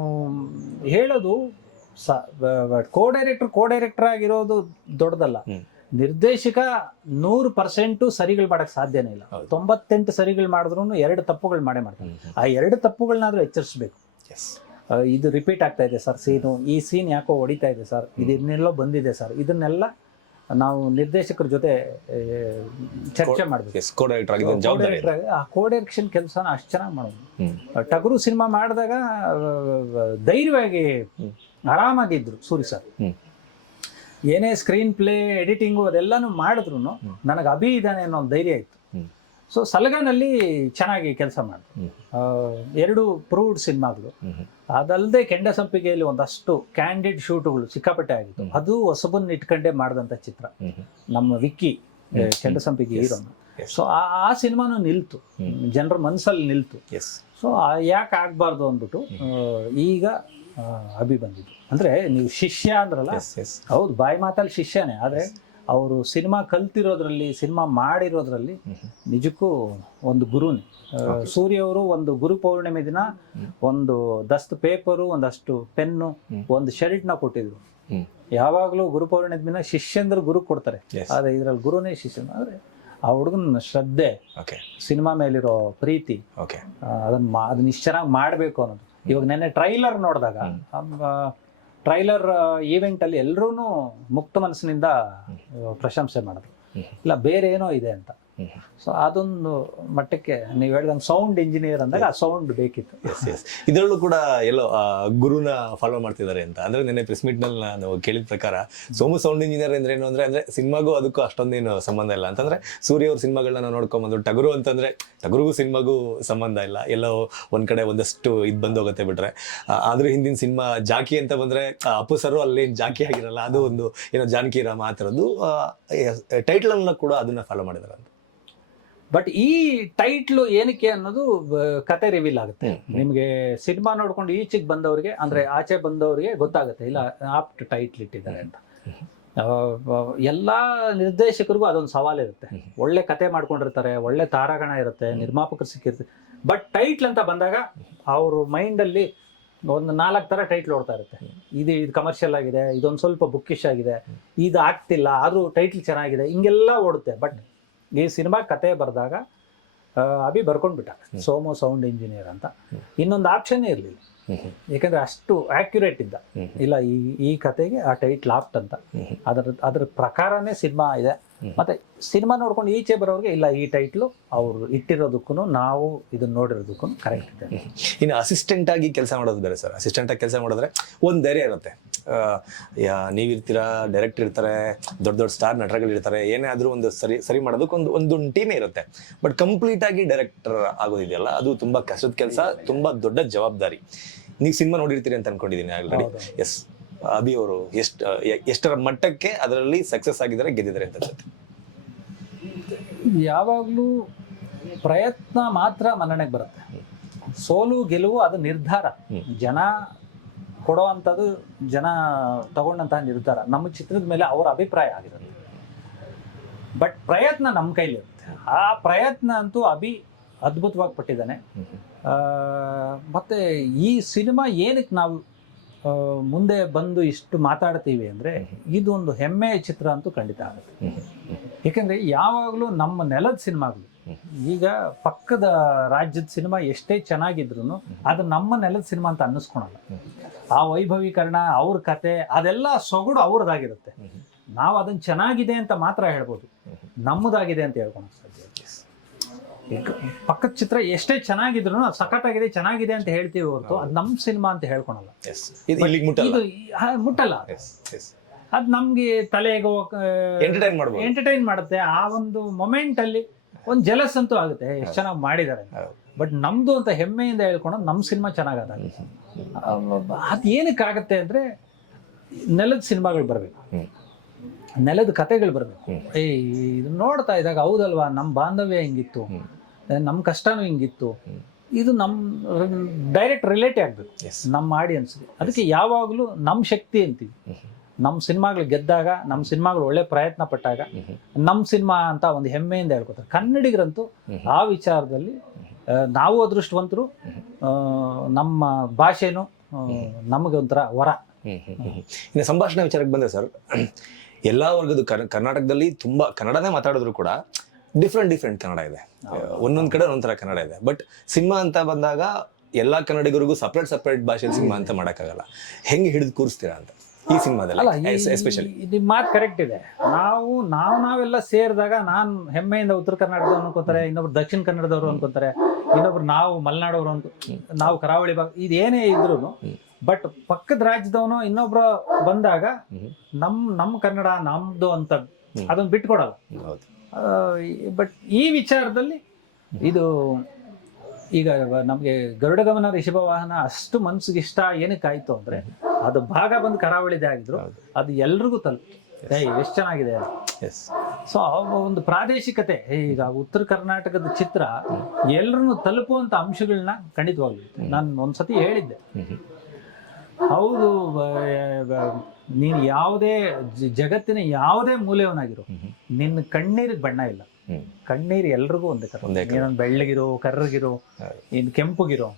ಹೇಳೋದು, ಕೋ ಡೈರೆಕ್ಟರ್ ಆಗಿರೋದು ದೊಡ್ಡದಲ್ಲ. ನಿರ್ದೇಶಕ 100% ಸರಿಗಳು ಮಾಡಕ್ ಸಾಧ್ಯನೇ ಇಲ್ಲ. 98 ಸರಿಗಳು ಮಾಡಿದ್ರು 2 ತಪ್ಪುಗಳು ಮಾಡ್ತಾರೆ. ಆ 2 ತಪ್ಪುಗಳನ್ನಾದ್ರೂ ಎಚ್ಚರಿಸಬೇಕು. ಇದು ರಿಪೀಟ್ ಆಗ್ತಾ ಇದೆ ಸರ್ ಸೀನು, ಈ ಸೀನ್ ಯಾಕೋ ಹೊಡಿತಾ ಇದೆ ಸರ್, ಇದನ್ನೆಲ್ಲೋ ಬಂದಿದೆ ಸರ್, ಇದನ್ನೆಲ್ಲ ನಾವು ನಿರ್ದೇಶಕರ ಜೊತೆ ಚರ್ಚೆ ಮಾಡಬೇಕು. ಆ ಕೋ ಡೈರೆಕ್ಷನ್ ಕೆಲಸನ ಅಷ್ಟು ಚೆನ್ನಾಗಿ ಮಾಡೋದು. ಟಗರು ಸಿನಿಮಾ ಮಾಡಿದಾಗ ಧೈರ್ಯವಾಗಿ ಆರಾಮಾಗಿದ್ರು ಸೂರಿ ಸರ್. ಏನೇ ಸ್ಕ್ರೀನ್ ಪ್ಲೇ ಎಡಿಟಿಂಗು ಅದೆಲ್ಲಾನು ಮಾಡಿದ್ರು ನನಗೆ ಅಭಿ ಇದ್ದಾನೆ ಅನ್ನೋ ಒಂದು ಧೈರ್ಯ ಇತ್ತು. ಸೊ ಸಲಗಾನಲ್ಲಿ ಚೆನ್ನಾಗಿ ಕೆಲಸ ಮಾಡಿದ್ರು. 2 ಪ್ರೂವ್ಡ್ ಸಿನಿಮಾಗಳು. ಅದಲ್ಲದೆ ಕೆಂಡಸಂಪಿಗೆಯಲ್ಲಿ ಒಂದಷ್ಟು ಕ್ಯಾಂಡಿಡ್ ಶೂಟ್ಗಳು ಸಿಕ್ಕಾಪಟ್ಟೆ ಆಗಿತ್ತು. ಅದು ಹೊಸಬನ್ನ ಇಟ್ಕೊಂಡೇ ಮಾಡಿದಂಥ ಚಿತ್ರ, ನಮ್ಮ ವಿಕ್ಕಿ ಕೆಂಡಸಂಪಿಗೆ ಹೀರೋನ. ಸೊ ಆ ಸಿನಿಮಾನು ನಿಲ್ತು, ಜನರ ಮನಸ್ಸಲ್ಲಿ ನಿಲ್ತು. ಸೊ ಯಾಕೆ ಆಗ್ಬಾರ್ದು ಅಂದ್ಬಿಟ್ಟು ಈಗ ಅಭಿ ಬಂದಿದ್ದು. ಅಂದ್ರೆ ನೀವು ಶಿಷ್ಯ ಅಂದ್ರಲ್ಲ, ಹೌದು ಬಾಯಿ ಮಾತಲ್ಲಿ ಶಿಷ್ಯನೇ, ಆದ್ರೆ ಅವರು ಸಿನಿಮಾ ಕಲ್ತಿರೋದ್ರಲ್ಲಿ, ಸಿನಿಮಾ ಮಾಡಿರೋದ್ರಲ್ಲಿ ನಿಜಕ್ಕೂ ಒಂದು ಗುರುನೇ. ಸೂರ್ಯ ಅವರು ಒಂದು ಗುರು ಪೌರ್ಣಿಮೆ ದಿನ ಒಂದು ದಸ್ತ್ ಪೇಪರು, ಒಂದಷ್ಟು ಪೆನ್ನು, ಒಂದು ಶರ್ಟ್ನ ಕೊಟ್ಟಿದ್ರು. ಯಾವಾಗಲೂ ಗುರು ಪೌರ್ಣಿಮೆ ದಿನ ಶಿಷ್ಯಂದ್ರು ಗುರು ಕೊಡ್ತಾರೆ, ಆದ್ರೆ ಇದ್ರಲ್ಲಿ ಗುರುನೇ ಶಿಷ್ಯನ. ಆದ್ರೆ ಆ ಹುಡುಗನ ಶ್ರದ್ಧೆ, ಸಿನಿಮಾ ಮೇಲಿರೋ ಪ್ರೀತಿ, ಅದನ್ನ ಇಷ್ಟು ಚೆನ್ನಾಗಿ ಮಾಡಬೇಕು ಅನ್ನೋದು. ಇವಾಗ ನೆನ್ನೆ ಟ್ರೈಲರ್ ನೋಡಿದಾಗ, ಟ್ರೈಲರ್ ಈವೆಂಟ್ ಅಲ್ಲಿ ಎಲ್ಲರೂ ಮುಕ್ತ ಮನಸ್ಸಿನಿಂದ ಪ್ರಶಂಸೆ ಮಾಡಿದ್ರು. ಇಲ್ಲ ಬೇರೆ ಏನೋ ಇದೆ ಅಂತ. ಸೊ ಅದೊಂದು ಮಟ್ಟಕ್ಕೆ ನೀವು ಹೇಳ್ದಂಗೆ ಸೌಂಡ್ ಇಂಜಿನಿಯರ್ ಅಂದಾಗ ಆ ಸೌಂಡ್ ಬೇಕಿತ್ತು. ಇದರಲ್ಲೂ ಕೂಡ ಎಲ್ಲೋ ಗುರುನ ಫಾಲೋ ಮಾಡ್ತಿದ್ದಾರೆ ಅಂತ. ಅಂದ್ರೆ ನೆನ್ನೆ ಪ್ರೆಸ್ ಮೀಟ್ ನಲ್ಲಿ ನಾನು ಕೇಳಿದ ಪ್ರಕಾರ ಸೋಮು ಸೌಂಡ್ ಇಂಜಿನಿಯರ್ ಅಂದ್ರೆ ಏನು ಅಂದ್ರೆ ಸಿನಿಮಾಗೂ ಅದಕ್ಕೂ ಅಷ್ಟೊಂದೇನು ಸಂಬಂಧ ಇಲ್ಲ ಅಂತಂದ್ರೆ, ಸೂರ್ಯ ಅವ್ರ ಸಿನಿಮಾಗಳನ್ನ ನಾವು ನೋಡ್ಕೊಂಡ್ಬಂದು, ಟಗರು ಅಂತಂದ್ರೆ ಟಗರಿಗೂ ಸಿನಿಮಾಗೂ ಸಂಬಂಧ ಇಲ್ಲ, ಎಲ್ಲೋ ಒಂದ್ ಕಡೆ ಒಂದಷ್ಟು ಇದು ಬಂದೋಗುತ್ತೆ ಬಿಟ್ರೆ. ಆದ್ರೂ ಹಿಂದಿನ ಸಿನಿಮಾ ಜಾಕಿ ಅಂತ ಬಂದ್ರೆ ಅಪ್ಪು ಸರ್ ಅಲ್ಲಿ ಜಾಕಿ ಆಗಿರಲ್ಲ, ಅದು ಒಂದು ಏನೋ ಜಾನಕಿ ರಾಮ ಆ ಥರದ್ದು ಟೈಟಲ್ ಅನ್ನ ಕೂಡ ಅದನ್ನ ಫಾಲೋ ಮಾಡಿದಾರೆ ಅಂತ. ಬಟ್ ಈ ಟೈಟ್ಲು ಏನಕ್ಕೆ ಅನ್ನೋದು ಕತೆ ರಿವೀಲ್ ಆಗುತ್ತೆ ನಿಮಗೆ. ಸಿನಿಮಾ ನೋಡ್ಕೊಂಡು ಈಚೆಗೆ ಬಂದವ್ರಿಗೆ, ಅಂದ್ರೆ ಆಚೆ ಬಂದವ್ರಿಗೆ ಗೊತ್ತಾಗುತ್ತೆ, ಇಲ್ಲ ಆಪ್ಟ್ ಟೈಟ್ಲ್ ಇಟ್ಟಿದ್ದಾರೆ ಅಂತ. ಎಲ್ಲಾ ನಿರ್ದೇಶಕರಿಗೂ ಅದೊಂದು ಸವಾಲಿರುತ್ತೆ. ಒಳ್ಳೆ ಕತೆ ಮಾಡ್ಕೊಂಡಿರ್ತಾರೆ, ಒಳ್ಳೆ ತಾರಾಗಣ ಇರುತ್ತೆ, ನಿರ್ಮಾಪಕರು ಸಿಕ್ಕಿರ್ತಾರೆ. ಬಟ್ ಟೈಟ್ಲ್ ಅಂತ ಬಂದಾಗ ಅವ್ರ ಮೈಂಡಲ್ಲಿ ಒಂದು 4 ಥರ ಟೈಟ್ಲ್ ಓಡ್ತಾ ಇರುತ್ತೆ. ಇದು ಕಮರ್ಷಿಯಲ್ ಆಗಿದೆ, ಇದೊಂದು ಸ್ವಲ್ಪ ಬುಕ್ಕಿಶ್ ಆಗಿದೆ, ಇದು ಆಗ್ತಿಲ್ಲ, ಆದ್ರೂ ಟೈಟ್ಲ್ ಚೆನ್ನಾಗಿದೆ, ಹಿಂಗೆಲ್ಲ ಓಡುತ್ತೆ. ಬಟ್ ಈ ಸಿನಿಮಾ ಕತೆ ಬರೆದಾಗ ಅಭಿ ಬರ್ಕೊಂಡ್ಬಿಟ್ಟ ಸೋಮು ಸೌಂಡ್ ಇಂಜಿನಿಯರ್ ಅಂತ. ಇನ್ನೊಂದು ಆಪ್ಷನ್ ಇರಲಿಲ್ಲ, ಯಾಕಂದ್ರೆ ಅಷ್ಟು ಆಕ್ಯುರೇಟ್ ಇದ್ದ. ಇಲ್ಲ ಈ ಕತೆಗೆ ಆ ಟೈಟ್ಲ್ ಆಪ್ಟ್ ಅಂತ, ಅದ್ರ ಪ್ರಕಾರನೇ ಸಿನಿಮಾ ಇದೆ. ಮತ್ತೆ ಸಿನಿಮಾ ನೋಡ್ಕೊಂಡು ಈಚೆ ಬರೋರಿಗೆ ಇಲ್ಲ ಈ ಟೈಟ್ಲು ಅವ್ರು ಇಟ್ಟಿರೋದಕ್ಕೂ ನಾವು ಇದನ್ನ ನೋಡಿರೋದಕ್ಕೂ ಕರೆಕ್ಟ್ ಇದೆ. ಇನ್ನು ಅಸಿಸ್ಟೆಂಟ್ ಆಗಿ ಕೆಲಸ ಮಾಡೋದು ಬೇರೆ ಸರ್. ಅಸಿಸ್ಟೆಂಟ್ ಆಗಿ ಕೆಲಸ ಮಾಡಿದ್ರೆ ಒಂದು ಧೈರ್ಯ ಇರುತ್ತೆ. ನೀವಿರ್ತೀರಾ, ಡೈರೆಕ್ಟರ್ ಇರ್ತಾರೆ, ದೊಡ್ಡ ದೊಡ್ಡ ಸ್ಟಾರ್ ನಟರುಗಳಿರ್ತಾರೆ, ಏನೇ ಆದ್ರೂ ಒಂದು ಸರಿ ಮಾಡೋದಕ್ಕೆ ಒಂದು ಟೀಮೇ ಇರುತ್ತೆ. ಬಟ್ ಕಂಪ್ಲೀಟ್ ಆಗಿ ಡೈರೆಕ್ಟರ್ ಆಗೋದಿದೆಯಲ್ಲ, ಅದು ತುಂಬಾ ಕಷ್ಟದ ಕೆಲಸ, ತುಂಬಾ ದೊಡ್ಡ ಜವಾಬ್ದಾರಿ. ನೀವು ಸಿನಿಮಾ ನೋಡಿರ್ತೀರಿ ಅಂತ ಅನ್ಕೊಂಡಿದ್ದೀನಿ ಆಲ್ರೆಡಿ. ಎಸ್, ಅಭಿ ಅವರು ಎಷ್ಟರ ಮಟ್ಟಕ್ಕೆ ಅದರಲ್ಲಿ ಸಕ್ಸಸ್ ಆಗಿದ್ದಾರೆ, ಗೆದ್ದಿದ್ದಾರೆ ಅಂತ ಅನ್ಸುತ್ತೆ? ಯಾವಾಗಲೂ ಪ್ರಯತ್ನ ಮಾತ್ರ ಮನ್ನಣೆಗೆ ಬರುತ್ತೆ. ಸೋಲು ಗೆಲುವು ಅದು ನಿರ್ಧಾರ, ಜನ ಕೊಡುವಂಥದ್ದು, ಜನ ತಗೊಂಡಂತಹ ನಿರ್ಧಾರ. ನಮ್ಮ ಚಿತ್ರದ ಮೇಲೆ ಅವರ ಅಭಿಪ್ರಾಯ ಆಗಿರುತ್ತೆ. ಬಟ್ ಪ್ರಯತ್ನ ನಮ್ಮ ಕೈಲಿರುತ್ತೆ. ಆ ಪ್ರಯತ್ನ ಅಂತೂ ಅಭಿ ಅದ್ಭುತವಾಗಿ ಪಟ್ಟಿದ್ದಾನೆ. ಮತ್ತೆ ಈ ಸಿನಿಮಾ ಏನಕ್ಕೆ ನಾವು ಮುಂದೆ ಬಂದು ಇಷ್ಟು ಮಾತಾಡ್ತೀವಿ ಅಂದರೆ, ಇದೊಂದು ಹೆಮ್ಮೆಯ ಚಿತ್ರ ಅಂತೂ ಖಂಡಿತ ಆಗುತ್ತೆ. ಯಾಕಂದರೆ ಯಾವಾಗಲೂ ನಮ್ಮ ನೆಲದ ಸಿನಿಮಾಗಳು, ಈಗ ಪಕ್ಕದ ರಾಜ್ಯದ ಸಿನಿಮಾ ಎಷ್ಟೇ ಚೆನ್ನಾಗಿದ್ರು ಅದು ನಮ್ಮ ನೆಲದ ಸಿನಿಮಾ ಅಂತ ಅನ್ನಿಸ್ಕೊಳಲ್ಲ. ಆ ವೈಭವೀಕರಣ, ಅವ್ರ ಕತೆ, ಅದೆಲ್ಲ ಸೊಗಡು ಅವ್ರದ್ದಾಗಿರುತ್ತೆ. ನಾವು ಅದನ್ನು ಚೆನ್ನಾಗಿದೆ ಅಂತ ಮಾತ್ರ ಹೇಳ್ಬೋದು, ನಮ್ಮದಾಗಿದೆ ಅಂತ ಹೇಳ್ಕೊಳಕ್ ಸಾಧ್ಯ. ಪಕ್ಕದ ಚಿತ್ರ ಎಷ್ಟೇ ಚೆನ್ನಾಗಿದ್ರು ಸಖತ್ತಾಗಿದೆ, ಚೆನ್ನಾಗಿದೆ ಅಂತ ಹೇಳ್ತೀವಿ ಹೊರತು ಅದು ನಮ್ಮ ಸಿನಿಮಾ ಅಂತ ಹೇಳ್ಕೊಳಲ್ಲ. ಇದು ಮುಟ್ಟಲ್ಲ. ಅದು ನಮ್ಗೆ ತಲೆಗೆ ಎಂಟರ್ಟೈನ್ ಮಾಡುತ್ತೆ. ಆ ಒಂದು ಮೊಮೆಂಟ್ ಅಲ್ಲಿ ಒಂದು ಜಲಸ್ ಅಂತೂ ಆಗುತ್ತೆ, ಎಷ್ಟು ಚೆನ್ನಾಗಿ ಮಾಡಿದ್ದಾರೆ. ಬಟ್ ನಮ್ದು ಅಂತ ಹೆಮ್ಮೆಯಿಂದ ಹೇಳ್ಕೊಂಡು ನಮ್ಮ ಸಿನಿಮಾ ಚೆನ್ನಾಗದ. ಅದು ಏನಕ್ಕಾಗತ್ತೆ ಅಂದ್ರೆ, ನೆಲದ ಸಿನಿಮಾಗಳು ಬರಬೇಕು, ನೆಲದ ಕತೆಗಳು ಬರಬೇಕು. ಇದು ನೋಡ್ತಾ ಇದ್ದಾಗ ಹೌದಲ್ವಾ, ನಮ್ಮ ಬಾಂಧವ್ಯ ಹಿಂಗಿತ್ತು, ನಮ್ಮ ಕಷ್ಟನೂ ಹಿಂಗಿತ್ತು, ಇದು ನಮ್ಮ ಡೈರೆಕ್ಟ್ ರಿಲೇಟ್ ಆಗಬೇಕು ನಮ್ಮ ಆಡಿಯನ್ಸ್ಗೆ. ಅದಕ್ಕೆ ಯಾವಾಗಲೂ ನಮ್ಮ ಶಕ್ತಿ ಅಂತೀವಿ. ನಮ್ಮ ಸಿನಿಮಾಗಳು ಗೆದ್ದಾಗ, ನಮ್ಮ ಸಿನಿಮಾಗಳು ಒಳ್ಳೆ ಪ್ರಯತ್ನ ಪಟ್ಟಾಗ ನಮ್ಮ ಸಿನಿಮಾ ಅಂತ ಒಂದು ಹೆಮ್ಮೆಯಿಂದ ಹೇಳ್ಕೊತಾರೆ. ಕನ್ನಡಿಗರಂತೂ ಆ ವಿಚಾರದಲ್ಲಿ ನಾವು ಅದೃಷ್ಟವಂತರು. ನಮ್ಮ ಭಾಷೆನೂ ನಮಗೆ ಒಂಥರ ವರ. ಇನ್ನು ಸಂಭಾಷಣೆ ವಿಚಾರಕ್ಕೆ ಬಂದರೆ ಸರ್, ಎಲ್ಲ ವರ್ಗದ ಕರ್ನಾಟಕದಲ್ಲಿ ತುಂಬ ಕನ್ನಡನೇ ಮಾತಾಡಿದ್ರು ಕೂಡ ಡಿಫ್ರೆಂಟ್ ಕನ್ನಡ ಇದೆ. ಒಂದೊಂದು ಕಡೆ ಒಂದೊಂಥರ ಕನ್ನಡ ಇದೆ. ಬಟ್ ಸಿನಿಮಾ ಅಂತ ಬಂದಾಗ ಎಲ್ಲ ಕನ್ನಡಿಗರಿಗೂ ಸಪ್ರೇಟ್ ಭಾಷೆಯಲ್ಲಿ ಸಿನಿಮಾ ಅಂತ ಮಾಡೋಕ್ಕಾಗಲ್ಲ. ಹೆಂಗೆ ಹಿಡಿದು ಕೂರಿಸ್ತೀರಾ ಅಂತ ಈ ಸಿನಿಮಾದಲ್ಲಿ ಎಸ್ಪೆಷಲಿ? ನಿಮ್ಮ ಮಾತು ಕರೆಕ್ಟ್ ಇದೆ. ನಾವೆಲ್ಲ ಸೇರಿದಾಗ ನಾನು ಹೆಮ್ಮೆಯಿಂದ ಉತ್ತರ ಕರ್ನಾಟಕದವ್ರು ಅನ್ಕೋತಾರೆ, ಇನ್ನೊಬ್ರು ದಕ್ಷಿಣ ಕನ್ನಡದವರು ಅನ್ಕೋತಾರೆ, ಇನ್ನೊಬ್ರು ನಾವು ಮಲೆನಾಡವ್ರು ನಾವು ಕರಾವಳಿ ಭಾಗ, ಇದೇನೇ ಇದ್ರು ಬಟ್ ಪಕ್ಕದ ರಾಜ್ಯದವನು ಇನ್ನೊಬ್ರು ಬಂದಾಗ ನಮ್ಮ ಕನ್ನಡ ನಮ್ದು ಅಂತ ಅದನ್ನ ಬಿಟ್ಕೊಡಲ್ಲ. ಬಟ್ ಈ ವಿಚಾರದಲ್ಲಿ ಇದು ಈಗ ನಮಗೆ ಗರುಡ ಗಮನ ರಿಷಭ ವಾಹನ ಅಷ್ಟು ಮನ್ಸಿಗೆ ಇಷ್ಟ ಏನಕ್ಕಾಯ್ತು ಅಂದ್ರೆ ಅದು ಭಾಗ ಬಂದು ಕರಾವಳಿದೇ ಆಗಿದ್ರು, ಅದು ಎಲ್ರಿಗೂ ಎಷ್ಟು ಚೆನ್ನಾಗಿದೆ. ಸೊ ಒಂದು ಪ್ರಾದೇಶಿಕತೆ, ಈಗ ಉತ್ತರ ಕರ್ನಾಟಕದ ಚಿತ್ರ ಎಲ್ರನ್ನು ತಲುಪುವಂತ ಅಂಶಗಳನ್ನ ಖಂಡಿತವಾಗ್ಲಿ ನಾನು ಒಂದ್ಸತಿ ಹೇಳಿದ್ದೆ. ಹೌದು, ನೀನು ಯಾವುದೇ ಜಗತ್ತಿನ ಯಾವುದೇ ಮೂಲೆಯವನಾಗಿರೋ ನಿನ್ನ ಕಣ್ಣೀರಿಗೆ ಬಣ್ಣ ಇಲ್ಲ. ಕಣ್ಣೀರು ಎಲ್ರಿಗೂ ಒಂದೇ ತರ. ನೀನೊಂದು ಬೆಳ್ಳಗಿರೋ, ಕರ್ರಗಿರೋ, ಇನ್ ಕೆಂಪುಗಿರೋ,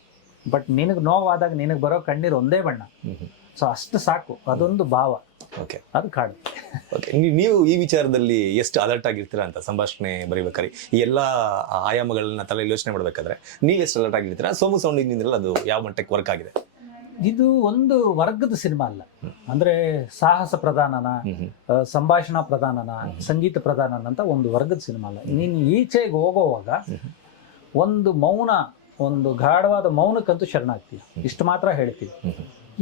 ಬಟ್ ನಿನಗ್ ನೋವಾದಾಗ ನಿನಗ್ ಬರೋ ಕಣ್ಣೀರು ಒಂದೇ ಬಣ್ಣ. ಸೊ ಅಷ್ಟು ಸಾಕು, ಅದೊಂದು ಭಾವ, ಅದು ಕಾಡುತ್ತೆ. ನೀವು ಈ ವಿಚಾರದಲ್ಲಿ ಎಷ್ಟು ಅಲರ್ಟ್ ಆಗಿರ್ತೀರಾ ಅಂತ ಸಂಭಾಷಣೆ ಬರೀಬೇಕಾದ್ರೆ, ಈ ಎಲ್ಲಾ ಆಯಾಮಗಳನ್ನ ತಲೆಯಲ್ಲಿ ಯೋಚನೆ ಮಾಡ್ಬೇಕಾದ್ರೆ ನೀವು ಎಷ್ಟು ಅಲರ್ಟ್ ಆಗಿರ್ತೀರಾ? ಸೋಮು ಸೌಂಡ್ ಇಂಜಿನಿಯರ್ ಅದು ಯಾವ ಮಟ್ಟಕ್ಕೆ ವರ್ಕ್ ಆಗಿದೆ? ಇದು ಒಂದು ವರ್ಗದ ಸಿನಿಮಾ ಅಲ್ಲ. ಅಂದ್ರೆ ಸಾಹಸ ಪ್ರಧಾನನ, ಸಂಭಾಷಣಾ ಪ್ರಧಾನನ, ಸಂಗೀತ ಪ್ರಧಾನನ ಅಂತ ಒಂದು ವರ್ಗದ ಸಿನಿಮಾ ಅಲ್ಲ. ನೀನು ಈಚೆಗೆ ಹೋಗೋವಾಗ ಒಂದು ಮೌನ, ಒಂದು ಗಾಢವಾದ ಮೌನಕ್ಕಂತೂ ಶರಣಾಗ್ತೀವಿ. ಇಷ್ಟು ಮಾತ್ರ ಹೇಳ್ತೀವಿ.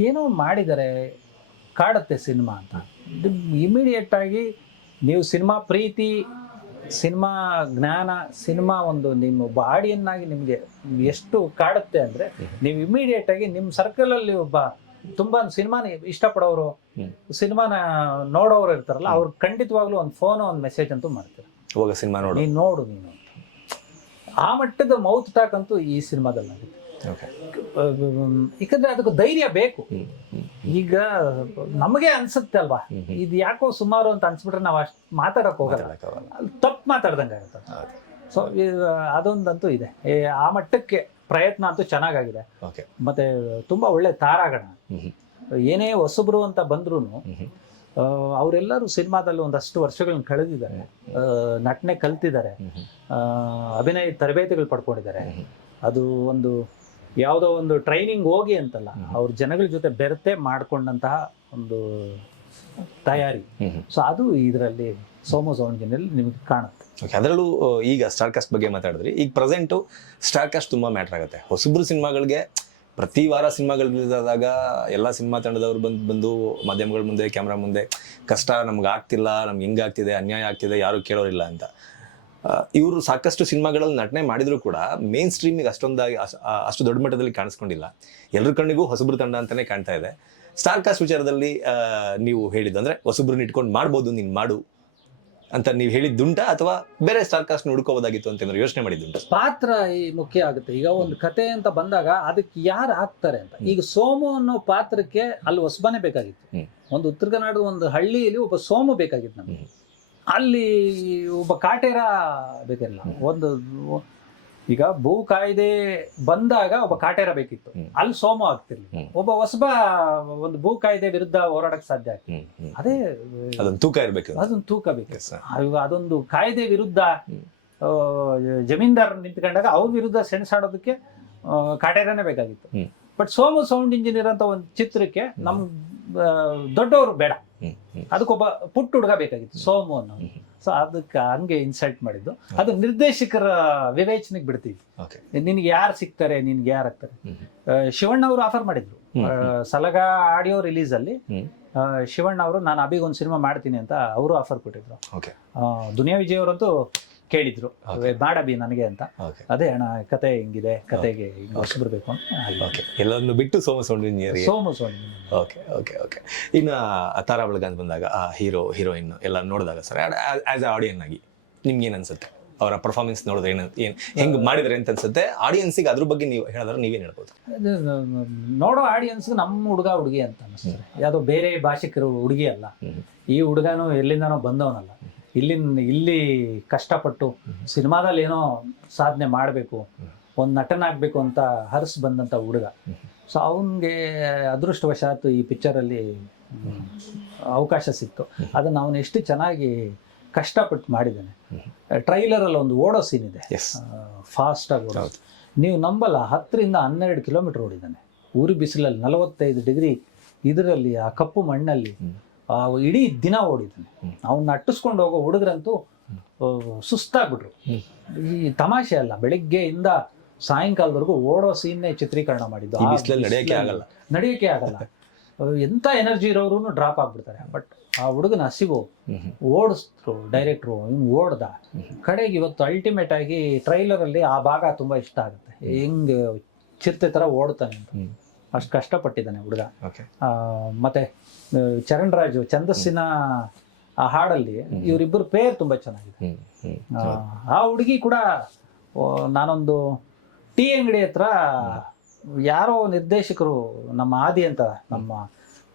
ಏನೋ ಮಾಡಿದರೆ ಕಾಡುತ್ತೆ ಸಿನಿಮಾ ಅಂತ. ಇಮಿಡಿಯೇಟ್ ಆಗಿ ನೀವು ಸಿನಿಮಾ ಪ್ರೀತಿ, ಸಿನಿಮಾ ಜ್ಞಾನ, ಸಿನಿಮಾ ಒಂದು ನಿಮ್ಮ ಒಬ್ಬ ಆಡಿಯನ್ನಾಗಿ ನಿಮಗೆ ಎಷ್ಟು ಕಾಡುತ್ತೆ ಅಂದ್ರೆ ನೀವು ಇಮಿಡಿಯೇಟ್ ಆಗಿ ನಿಮ್ಮ ಸರ್ಕಲ್ ಅಲ್ಲಿ ಒಬ್ಬ ತುಂಬಾ ಸಿನಿಮಾನ ಇಷ್ಟಪಡೋರು, ಸಿನಿಮಾನ ನೋಡೋರು ಇರ್ತಾರಲ್ಲ, ಅವ್ರು ಖಂಡಿತವಾಗ್ಲೂ ಒಂದು ಫೋನ್, ಒಂದು ಮೆಸೇಜ್ ಅಂತೂ ಮಾಡ್ತಾರೆ, ಹೋಗ ಸಿನಿಮಾ ನೋಡು, ನೀನು ನೋಡು ನೀನು. ಆ ಮಟ್ಟದ ಮೌತ್ ಟಾಕ್ ಅಂತೂ ಈ ಸಿನಿಮಾದಲ್ಲಿ ಆಗುತ್ತೆ. ಯಾಕಂದ್ರೆ ಅದಕ್ಕೆ ಧೈರ್ಯ ಬೇಕು. ಈಗ ನಮಗೆ ಅನ್ಸುತ್ತೆ ಅಲ್ವಾ, ಇದು ಯಾಕೋ ಸುಮಾರು ಅಂತ ಅನ್ಸ್ಬಿಟ್ರೆ ನಾವು ಅಷ್ಟು ಮಾತಾಡಕ್ ಹೋಗಲ್ಲ, ತಪ್ಪು ಮಾತಾಡ್ದಂಗೆ ಆಗುತ್ತೆ. ಸೊ ಅದೊಂದಂತೂ ಇದೆ. ಆ ಮಟ್ಟಕ್ಕೆ ಪ್ರಯತ್ನ ಅಂತೂ ಚೆನ್ನಾಗಾಗಿದೆ. ಮತ್ತೆ ತುಂಬಾ ಒಳ್ಳೆ ತಾರಾಗಣ. ಏನೇ ಹೊಸಬ್ರು ಅಂತ ಬಂದ್ರು ಅವರೆಲ್ಲರೂ ಸಿನಿಮಾದಲ್ಲಿ ಒಂದಷ್ಟು ವರ್ಷಗಳನ್ನ ಕಳೆದಿದ್ದಾರೆ, ನಟನೆ ಕಲ್ತಿದ್ದಾರೆ, ಅಭಿನಯ ತರಬೇತಿಗಳು ಪಡ್ಕೊಂಡಿದ್ದಾರೆ. ಅದು ಒಂದು ಯಾವುದೋ ಒಂದು ಟ್ರೈನಿಂಗ್ ಹೋಗಿ ಅಂತಲ್ಲ, ಅವ್ರ ಜನಗಳ ಜೊತೆ ಬೆರೆತೆ ಮಾಡ್ಕೊಂಡಂತಹ ಒಂದು ತಯಾರಿ. ಸೊ ಅದು ಇದರಲ್ಲಿ ಸೋಮು ಸೌಂಡ್ ಇಂಜಿನಿಯರ್ ನಿಮಗೆ ಕಾಣುತ್ತೆ. ಅದರಲ್ಲೂ ಈಗ ಸ್ಟಾರ್ ಕಾಸ್ಟ್ ಬಗ್ಗೆ ಮಾತಾಡಿದ್ರಿ. ಈಗ ಪ್ರೆಸೆಂಟು ಸ್ಟಾರ್ ಕಾಸ್ಟ್ ತುಂಬಾ ಮ್ಯಾಟರ್ ಆಗುತ್ತೆ. ಹೊಸಬ್ರು ಸಿನಿಮಾಗಳಿಗೆ ಪ್ರತಿ ವಾರ ಸಿನಿಮಾಗಳು ರಿಲೀಸ್ ಆದಾಗ ಎಲ್ಲ ಸಿನಿಮಾ ತಂಡದವ್ರು ಬಂದು ಮಾಧ್ಯಮಗಳ ಮುಂದೆ, ಕ್ಯಾಮ್ರಾ ಮುಂದೆ ಕಷ್ಟ ನಮ್ಗೆ ಆಗ್ತಿಲ್ಲ, ನಮ್ಗೆ ಹಿಂಗಾಗ್ತಿದೆ, ಅನ್ಯಾಯ ಆಗ್ತಿದೆ, ಯಾರು ಕೇಳೋರಿಲ್ಲ ಅಂತ. ಇವರು ಸಾಕಷ್ಟು ಸಿನಿಮಾಗಳಲ್ಲಿ ನಟನೆ ಮಾಡಿದ್ರು ಕೂಡ ಮೇನ್ ಸ್ಟ್ರೀಮಿಗೆ ಅಷ್ಟು ದೊಡ್ಡ ಮಟ್ಟದಲ್ಲಿ ಕಾಣಿಸ್ಕೊಂಡಿಲ್ಲ. ಎಲ್ಲರ ಕಣ್ಣಿಗೂ ಹೊಸಬ್ರು ತಂಡ ಅಂತಾನೆ ಕಾಣ್ತಾ ಇದೆ. ಸ್ಟಾರ್ ಕಾಸ್ಟ್ ವಿಚಾರದಲ್ಲಿ ನೀವು ಹೇಳಿದ್ದು ಅಂದ್ರೆ ಹೊಸಬ್ರನ್ನ ಇಟ್ಕೊಂಡು ಮಾಡ್ಬೋದು, ನೀನು ಮಾಡು ಅಂತ ನೀವು ಹೇಳಿದ್ದುಂಟ, ಅಥವಾ ಬೇರೆ ಸ್ಟಾರ್ ಕಾಸ್ಟ್ ಹುಡ್ಕೋಬೋದಾಗಿತ್ತು ಅಂತ ಏನಾದ್ರು ಯೋಚನೆ ಮಾಡಿದ್ದುಂಟ? ಪಾತ್ರ ಮುಖ್ಯ ಆಗುತ್ತೆ. ಈಗ ಒಂದು ಕತೆ ಅಂತ ಬಂದಾಗ ಅದಕ್ಕೆ ಯಾರು ಆಗ್ತಾರೆ ಅಂತ. ಈಗ ಸೋಮು ಅನ್ನೋ ಪಾತ್ರಕ್ಕೆ ಅಲ್ಲಿ ಹೊಸಬನೇ ಬೇಕಾಗಿತ್ತು. ಒಂದು ಉತ್ತರ ಕರ್ನಾಟಕದ ಒಂದು ಹಳ್ಳಿಯಲ್ಲಿ ಒಬ್ಬ ಸೋಮು ಬೇಕಾಗಿತ್ತು ನಮಗೆ. ಅಲ್ಲಿ ಒಬ್ಬ ಕಾಟೇರ ಬೇಕಿರಲಿಲ್ಲ. ಒಂದು ಈಗ ಭೂ ಕಾಯ್ದೆ ಬಂದಾಗ ಒಬ್ಬ ಕಾಟೇರ ಬೇಕಿತ್ತು, ಅಲ್ಲಿ ಸೋಮು ಆಗ್ತಿರ್ಲಿಲ್ಲ. ಒಬ್ಬ ಹೊಸಬ ಒಂದು ಭೂ ಕಾಯ್ದೆ ವಿರುದ್ಧ ಹೋರಾಡಕ್ ಸಾಧ್ಯ ಆಗ್ತದೆ. ಅದೇ ಅದೊಂದು ತೂಕ ಇರ್ಬೇಕು, ಅದೊಂದು ತೂಕ ಬೇಕು. ಅದೊಂದು ಕಾಯ್ದೆ ವಿರುದ್ಧ ಜಮೀನ್ದಾರ್ ನಿಂತ್ಕೊಂಡಾಗ ಅವ್ರ ವಿರುದ್ಧ ಸೆಣಸಾಡೋದಕ್ಕೆ ಕಾಟೇರನೇ ಬೇಕಾಗಿತ್ತು. ಬಟ್ ಸೋಮು ಸೌಂಡ್ ಇಂಜಿನಿಯರ್ ಅಂತ ಒಂದು ಚಿತ್ರಕ್ಕೆ ನಮ್ ದೊಡ್ಡವರು ಬೇಡ, ಅದಕ್ಕೊಬ್ಬ ಪುಟ್ಟ ಹುಡುಗ ಬೇಕಾಗಿತ್ತು ಸೋಮು ಅನ್ನೋ. ಸೊ ಅದಕ್ಕೆ ಹಂಗೆ ಇನ್ಸಲ್ಟ್ ಮಾಡಿದ್ದು. ಅದು ನಿರ್ದೇಶಕರ ವಿವೇಚನೆಗೆ ಬಿಡ್ತೀವಿ. ನಿನ್ಗೆ ಯಾರು ಸಿಗ್ತಾರೆ, ನಿನ್ಗೆ ಯಾರು ಆಗ್ತಾರೆ. ಶಿವಣ್ಣ ಅವರು ಆಫರ್ ಮಾಡಿದ್ರು ಸಲಗ ಆಡಿಯೋ ರಿಲೀಸ್ ಅಲ್ಲಿ. ಶಿವಣ್ಣ ಅವರು ನಾನು ಅಭಿಗೆ ಒಂದು ಸಿನಿಮಾ ಮಾಡ್ತೀನಿ ಅಂತ ಅವರು ಆಫರ್ ಕೊಟ್ಟಿದ್ರು. ದುನಿಯಾ ವಿಜಯ್ ಅವರಂತೂ ಕೇಳಿದ್ರು, ಮಾಡಬಿ ನನಗೆ ಅಂತ. ಅದೇ ಅಣ್ಣ ಕತೆ ಹಿಂಗಿದೆ, ಕತೆಗೆ ಹೊಸಬ್ರು ಬೇಕು ಅಂತ ಎಲ್ಲರನ್ನು ಬಿಟ್ಟು Somu sound engineer. Somu sound okay. ಇನ್ನು ತಾರಾ ಬಳಗ ಅಂತ ಬಂದಾಗ ಆ ಹೀರೋ ಹೀರೋಯಿನ್ ಎಲ್ಲ ನೋಡಿದಾಗ ಸರ್, ಆಸ್ ಎ ಆಡಿಯನ್ ಆಗಿ ನಿಮ್ಗೆ ಏನ್ ಅನ್ಸುತ್ತೆ? ಅವರ ಪರ್ಫಾರ್ಮೆನ್ಸ್ ನೋಡಿದ್ರೆ ಹೆಂಗ್ ಮಾಡಿದ್ರೆ ಅಂತ ಅನ್ಸುತ್ತೆ? ಆಡಿಯನ್ಸಿಗೆ ಅದ್ರ ಬಗ್ಗೆ ನೀವು ಹೇಳಿದ್ರೆ ನೀವೇನ್ ಹೇಳ್ಬೋದು? ನೋಡೋ ಆಡಿಯನ್ಸ್ಗೆ ನಮ್ಮ ಹುಡುಗ ಹುಡುಗಿ ಅಂತ ಅನಿಸ್ತಾರೆ. ಯಾವುದೋ ಬೇರೆ ಭಾಷಿಕರು ಹುಡುಗಿ ಅಲ್ಲ. ಈ ಹುಡುಗನು ಎಲ್ಲಿಂದನೋ ಬಂದವನಲ್ಲ. ಇಲ್ಲಿ ಕಷ್ಟಪಟ್ಟು ಸಿನಿಮಾದಲ್ಲಿ ಏನೋ ಸಾಧನೆ ಮಾಡಬೇಕು, ಒಂದು ನಟನಾಗಬೇಕು ಅಂತ ಹರಿಸ್ ಬಂದಂಥ ಹುಡುಗ. ಸೊ ಅವನಿಗೆ ಅದೃಷ್ಟವಶಾತ್ ಈ ಪಿಕ್ಚರಲ್ಲಿ ಅವಕಾಶ ಸಿಕ್ತು. ಅದನ್ನು ಅವನು ಎಷ್ಟು ಚೆನ್ನಾಗಿ ಕಷ್ಟಪಟ್ಟು ಮಾಡಿದ್ದಾನೆ. ಟ್ರೈಲರಲ್ಲಿ ಒಂದು ಓಡೋ ಸೀನ್ ಇದೆ, ಫಾಸ್ಟಾಗಿ ಓಡೋದು. ನೀವು ನಂಬಲ್ಲ, 10ರಿಂದ 12 ಕಿಲೋಮೀಟರ್ ಓಡಿದ್ದಾನೆ. ಊರಿ ಬಿಸಿಲಲ್ಲಿ 45 ಡಿಗ್ರಿ ಇದರಲ್ಲಿ ಆ ಕಪ್ಪು ಮಣ್ಣಲ್ಲಿ ಇಡೀ ದಿನ ಓಡಿದ್ದಾನೆ. ಅವನ್ನ ಅಟ್ಟಿಸ್ಕೊಂಡು ಹೋಗೋ ಹುಡುಗರಂತೂ ಸುಸ್ತಾಗ್ಬಿಟ್ರು. ಈ ತಮಾಷೆ ಅಲ್ಲ, ಬೆಳಿಗ್ಗೆಯಿಂದ ಸಾಯಂಕಾಲದವರೆಗೂ ಓಡೋ ಸೀನ್ನೇ ಚಿತ್ರೀಕರಣ ಮಾಡಿದ್ದು. ನಡೆಯೋಕೆ ಆಗಲ್ಲ. ಎಂಥ ಎನರ್ಜಿ ಇರೋರು ಡ್ರಾಪ್ ಆಗ್ಬಿಡ್ತಾರೆ. ಬಟ್ ಆ ಹುಡುಗನ ಹಸಿವು ಓಡಿಸಿದ್ರು ಡೈರೆಕ್ಟ್ರು, ಹಿಂಗೆ ಓಡ್ದ. ಕಡೆಗೆ ಇವತ್ತು ಅಲ್ಟಿಮೇಟ್ ಆಗಿ ಟ್ರೈಲರಲ್ಲಿ ಆ ಭಾಗ ತುಂಬ ಇಷ್ಟ ಆಗುತ್ತೆ, ಹೆಂಗೆ ಚಿರತೆ ಥರ ಓಡ್ತಾನೆ ಅಂತ. ಅಷ್ಟು ಕಷ್ಟಪಟ್ಟಿದ್ದಾನೆ ಹುಡುಗ. ಮತ್ತೆ ಚರಣ್ ರಾಜು ಛಂದಸ್ಸಿನ ಆ ಹಾಡಲ್ಲಿ ಇವರಿಬ್ಬರು ಪೇರ್ ತುಂಬ ಚೆನ್ನಾಗಿದೆ. ಆ ಹುಡುಗಿ ಕೂಡ ನಾನೊಂದು ಟೀ ಅಂಗಡಿ ಹತ್ರ ಯಾರೋ ನಿರ್ದೇಶಕರು, ನಮ್ಮ ಆದಿ ಅಂತ ನಮ್ಮ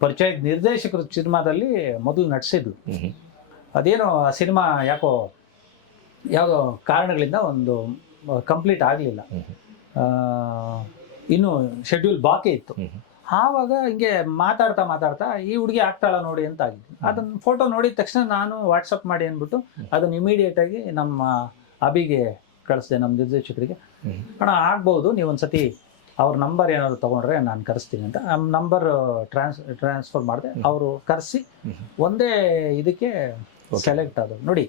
ಪರಿಚಯದ ನಿರ್ದೇಶಕರು ಸಿನಿಮಾದಲ್ಲಿ ಮೊದಲು ನಟಿಸಿದ್ಲು. ಅದೇನೋ ಆ ಸಿನಿಮಾ ಯಾಕೋ ಯಾವುದೋ ಕಾರಣಗಳಿಂದ ಒಂದು ಕಂಪ್ಲೀಟ್ ಆಗಲಿಲ್ಲ, ಇನ್ನೂ ಶೆಡ್ಯೂಲ್ ಬಾಕಿ ಇತ್ತು. ಆವಾಗ ಹಿಂಗೆ ಮಾತಾಡ್ತಾ ಈ ಹುಡುಗಿ ಆಗ್ತಾಳ ನೋಡಿ ಅಂತ ಆಗಿದ್ದು. ಅದನ್ನ ಫೋಟೋ ನೋಡಿದ ತಕ್ಷಣ ನಾನು ವಾಟ್ಸಪ್ ಮಾಡಿ ಅಂದ್ಬಿಟ್ಟು ಅದನ್ನು ಇಮಿಡಿಯೇಟಾಗಿ ನಮ್ಮ ಅಬಿಗೆ ಕಳಿಸ್ದೆ, ನಮ್ಮ ನಿರ್ದೇಶಕರಿಗೆ. ಅಣ್ಣ ಆಗ್ಬೋದು, ನೀವು ಒಂದ್ಸತಿ ಅವ್ರ ನಂಬರ್ ಏನಾದ್ರು ತೊಗೊಂಡ್ರೆ ನಾನು ಕರೆಸ್ತೀನಿ ಅಂತ ನಂಬರ್ ಟ್ರಾನ್ಸ್ಫರ್ ಮಾಡಿದೆ. ಅವರು ಕರೆಸಿ ಒಂದೇ ಇದಕ್ಕೆ ಸೆಲೆಕ್ಟ್ ಆದವು. ನೋಡಿ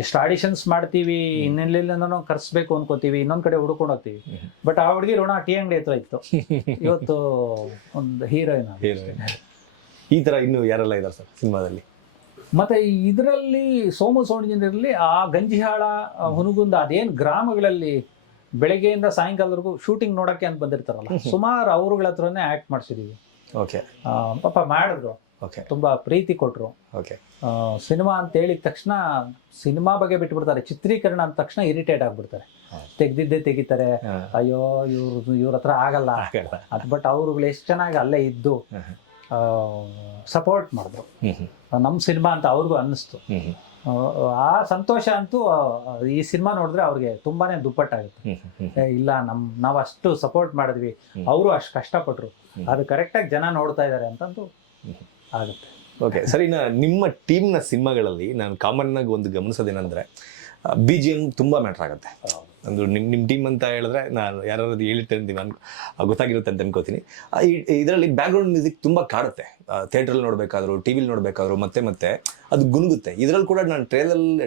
ಎಷ್ಟು ಆಡಿಷನ್ಸ್ ಮಾಡ್ತೀವಿ, ಇನ್ನೆಲ್ಲಿಂದನೋ ಕರೆಸ್ಬೇಕು ಅನ್ಕೋತೀವಿ, ಇನ್ನೊಂದು ಕಡೆ ಹುಡ್ಕೊಂಡು ಹೋಗ್ತೀವಿ. ಬಟ್ ಆ ಹುಡುಗಿ ಋಣ ಟೀ ಅಂಗಡಿ ಹತ್ರ ಇತ್ತು. ಇವತ್ತು ಒಂದು ಹೀರೋಯಿನ್. ಈ ಥರ ಇನ್ನು ಯಾರೆಲ್ಲ ಇದ್ದಾರೆ ಸರ್ ಸಿನಿಮಾದಲ್ಲಿ? ಮತ್ತೆ ಇದರಲ್ಲಿ ಸೋಮು ಸೌಂಡ್ ಇಂಜಿನಿಯರಲ್ಲಿ ಆ ಗಂಜಿಹಾಳ, ಹುನಗುಂದ, ಅದೇನು ಗ್ರಾಮಗಳಲ್ಲಿ ಬೆಳಗ್ಗೆಯಿಂದ ಸಾಯಂಕಾಲದವರೆಗೂ ಶೂಟಿಂಗ್ ನೋಡೋಕ್ಕೆ ಅಂತ ಬಂದಿರ್ತಾರಲ್ಲ, ಸುಮಾರು ಅವ್ರಗಳ ಹತ್ರನೇ ಆ್ಯಕ್ಟ್ ಮಾಡಿಸಿದೀವಿ. ಪಾಪ ಮಾಡಿದ್ರು, ತುಂಬ ಪ್ರೀತಿ ಕೊಟ್ಟರು. ಸಿನಿಮಾ ಅಂತ ಹೇಳಿದ ತಕ್ಷಣ ಸಿನಿಮಾ ಬಗ್ಗೆ ಬಿಟ್ಬಿಡ್ತಾರೆ, ಚಿತ್ರೀಕರಣ ಅಂದ ತಕ್ಷಣ ಇರಿಟೇಟ್ ಆಗ್ಬಿಡ್ತಾರೆ, ತೆಗ್ದಿದ್ದೇ ಅಯ್ಯೋ ಇವ್ರ ಹತ್ರ ಆಗಲ್ಲ ಅದು. ಬಟ್ ಅವ್ರುಗಳು ಎಷ್ಟು ಚೆನ್ನಾಗಿ ಅಲ್ಲೇ ಇದ್ದು ಸಪೋರ್ಟ್ ಮಾಡಿದ್ರು ನಮ್ಮ ಸಿನಿಮಾ ಅಂತ ಅವ್ರಿಗೂ ಅನ್ನಿಸ್ತು. ಆ ಸಂತೋಷ ಅಂತೂ ಈ ಸಿನಿಮಾ ನೋಡಿದ್ರೆ ಅವ್ರಿಗೆ ತುಂಬಾನೇ ದುಪ್ಪಟ್ಟಾಗುತ್ತೆ. ಇಲ್ಲ ನಾವು ಅಷ್ಟು ಸಪೋರ್ಟ್ ಮಾಡಿದ್ವಿ, ಅವರು ಅಷ್ಟು ಕಷ್ಟಪಟ್ರು, ಅದು ಕರೆಕ್ಟಾಗಿ ಜನ ನೋಡ್ತಾ ಇದ್ದಾರೆ ಅಂತಂದು ಆಗುತ್ತೆ. ಓಕೆ ಸರ್, ಇನ್ನು ನಿಮ್ಮ ಟೀಮ್ನ ಸಿನಿಮಾಗಳಲ್ಲಿ ನಾನು ಕಾಮನ್ ಆಗಿ ಒಂದು ಗಮನಿಸೋದೇನೆಂದರೆ BGM ತುಂಬ ಮ್ಯಾಟ್ರ್ ಆಗುತ್ತೆ. ಅಂದ್ರೆ ನಿಮ್ಮ ಟೀಮ್ ಅಂತ ಹೇಳಿದ್ರೆ ನಾನು ಯಾರಾದ್ರು ಹೇಳಿರ್ತೇನೆ ಗೊತ್ತಾಗಿರುತ್ತೆ ಅಂತ ಅನ್ಕೋತೀನಿ. ಇದರಲ್ಲಿ ಬ್ಯಾಕ್ಗ್ರೌಂಡ್ ಮ್ಯೂಸಿಕ್ ತುಂಬ ಕಾಡುತ್ತೆ. ಥಿಯೇಟ್ರಲ್ಲಿ ನೋಡಬೇಕಾದ್ರು, ಟಿ ವಿಲಿ ನೋಡಬೇಕಾದ್ರು ಮತ್ತೆ ಅದು ಗುನುಗುತ್ತೆ. ಇದರಲ್ಲಿ ಕೂಡ ನಾನು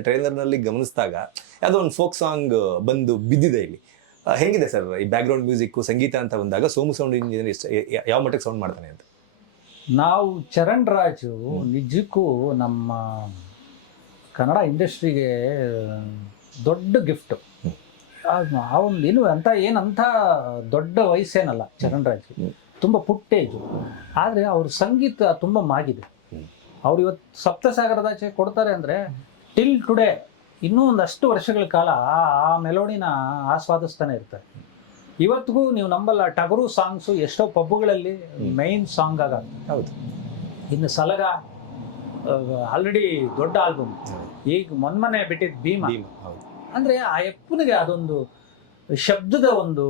ಟ್ರೇಲರ್ನಲ್ಲಿ ಗಮನಿಸಿದಾಗ ಯಾವುದೋ ಒಂದು ಫೋಕ್ ಸಾಂಗ್ ಬಂದು ಬಿದ್ದಿದೆ ಇಲ್ಲಿ. ಹೇಗಿದೆ ಸರ್ ಈ ಬ್ಯಾಕ್ಗ್ರೌಂಡ್ ಮ್ಯೂಸಿಕ್ಕು ಸಂಗೀತ ಅಂತ ಬಂದಾಗ ಸೋಮು ಸೌಂಡ್ ಇಂಜಿನಿಯರ್ ಯಾವ ಮಟ್ಟಕ್ಕೆ ಸೌಂಡ್ ಮಾಡ್ತಾನೆ ಅಂತ? ನಾವು ಚರಣ್ ರಾಜು ನಿಜಕ್ಕೂ ನಮ್ಮ ಕನ್ನಡ ಇಂಡಸ್ಟ್ರಿಗೆ ದೊಡ್ಡ ಗಿಫ್ಟು. ಅವನು ಏನು ಏನಂತ ದೊಡ್ಡ ವಯಸ್ಸೇನಲ್ಲ ಚರಣ್ ರಾಜ್, ತುಂಬ ಪುಟ್ಟೇಜು. ಆದರೆ ಅವ್ರ ಸಂಗೀತ ತುಂಬ ಮಾಗಿದೆ. ಅವ್ರು ಇವತ್ತು ಸಪ್ತಸಾಗರದಾಚೆ ಕೊಡ್ತಾರೆ ಅಂದರೆ ಟಿಲ್ ಟುಡೇ ಇನ್ನೂ ಒಂದಷ್ಟು ವರ್ಷಗಳ ಕಾಲ ಆ ಮೆಲೋಡಿನ ಆಸ್ವಾದಿಸ್ತಾನೆ ಇರ್ತಾರೆ. ಇವತ್ತಿಗೂ ನೀವು ನಂಬಲ್ಲ, ಟಗರು ಸಾಂಗ್ಸು ಎಷ್ಟೋ ಪಬ್ಬುಗಳಲ್ಲಿ ಮೈನ್ ಸಾಂಗ್ ಆಗುತ್ತೆ. ಹೌದು. ಇನ್ನು ಸಲಗ ಆಲ್ರೆಡಿ ದೊಡ್ಡ ಆಲ್ಬಮ್, ಈಗ ಮೊನ್ನೆ ಬಿಟ್ಟಿದ್ದು ಭೀಮ. ಅಂದರೆ ಆ ಎಪ್ಪನಿಗೆ ಅದೊಂದು ಶಬ್ದದ ಒಂದು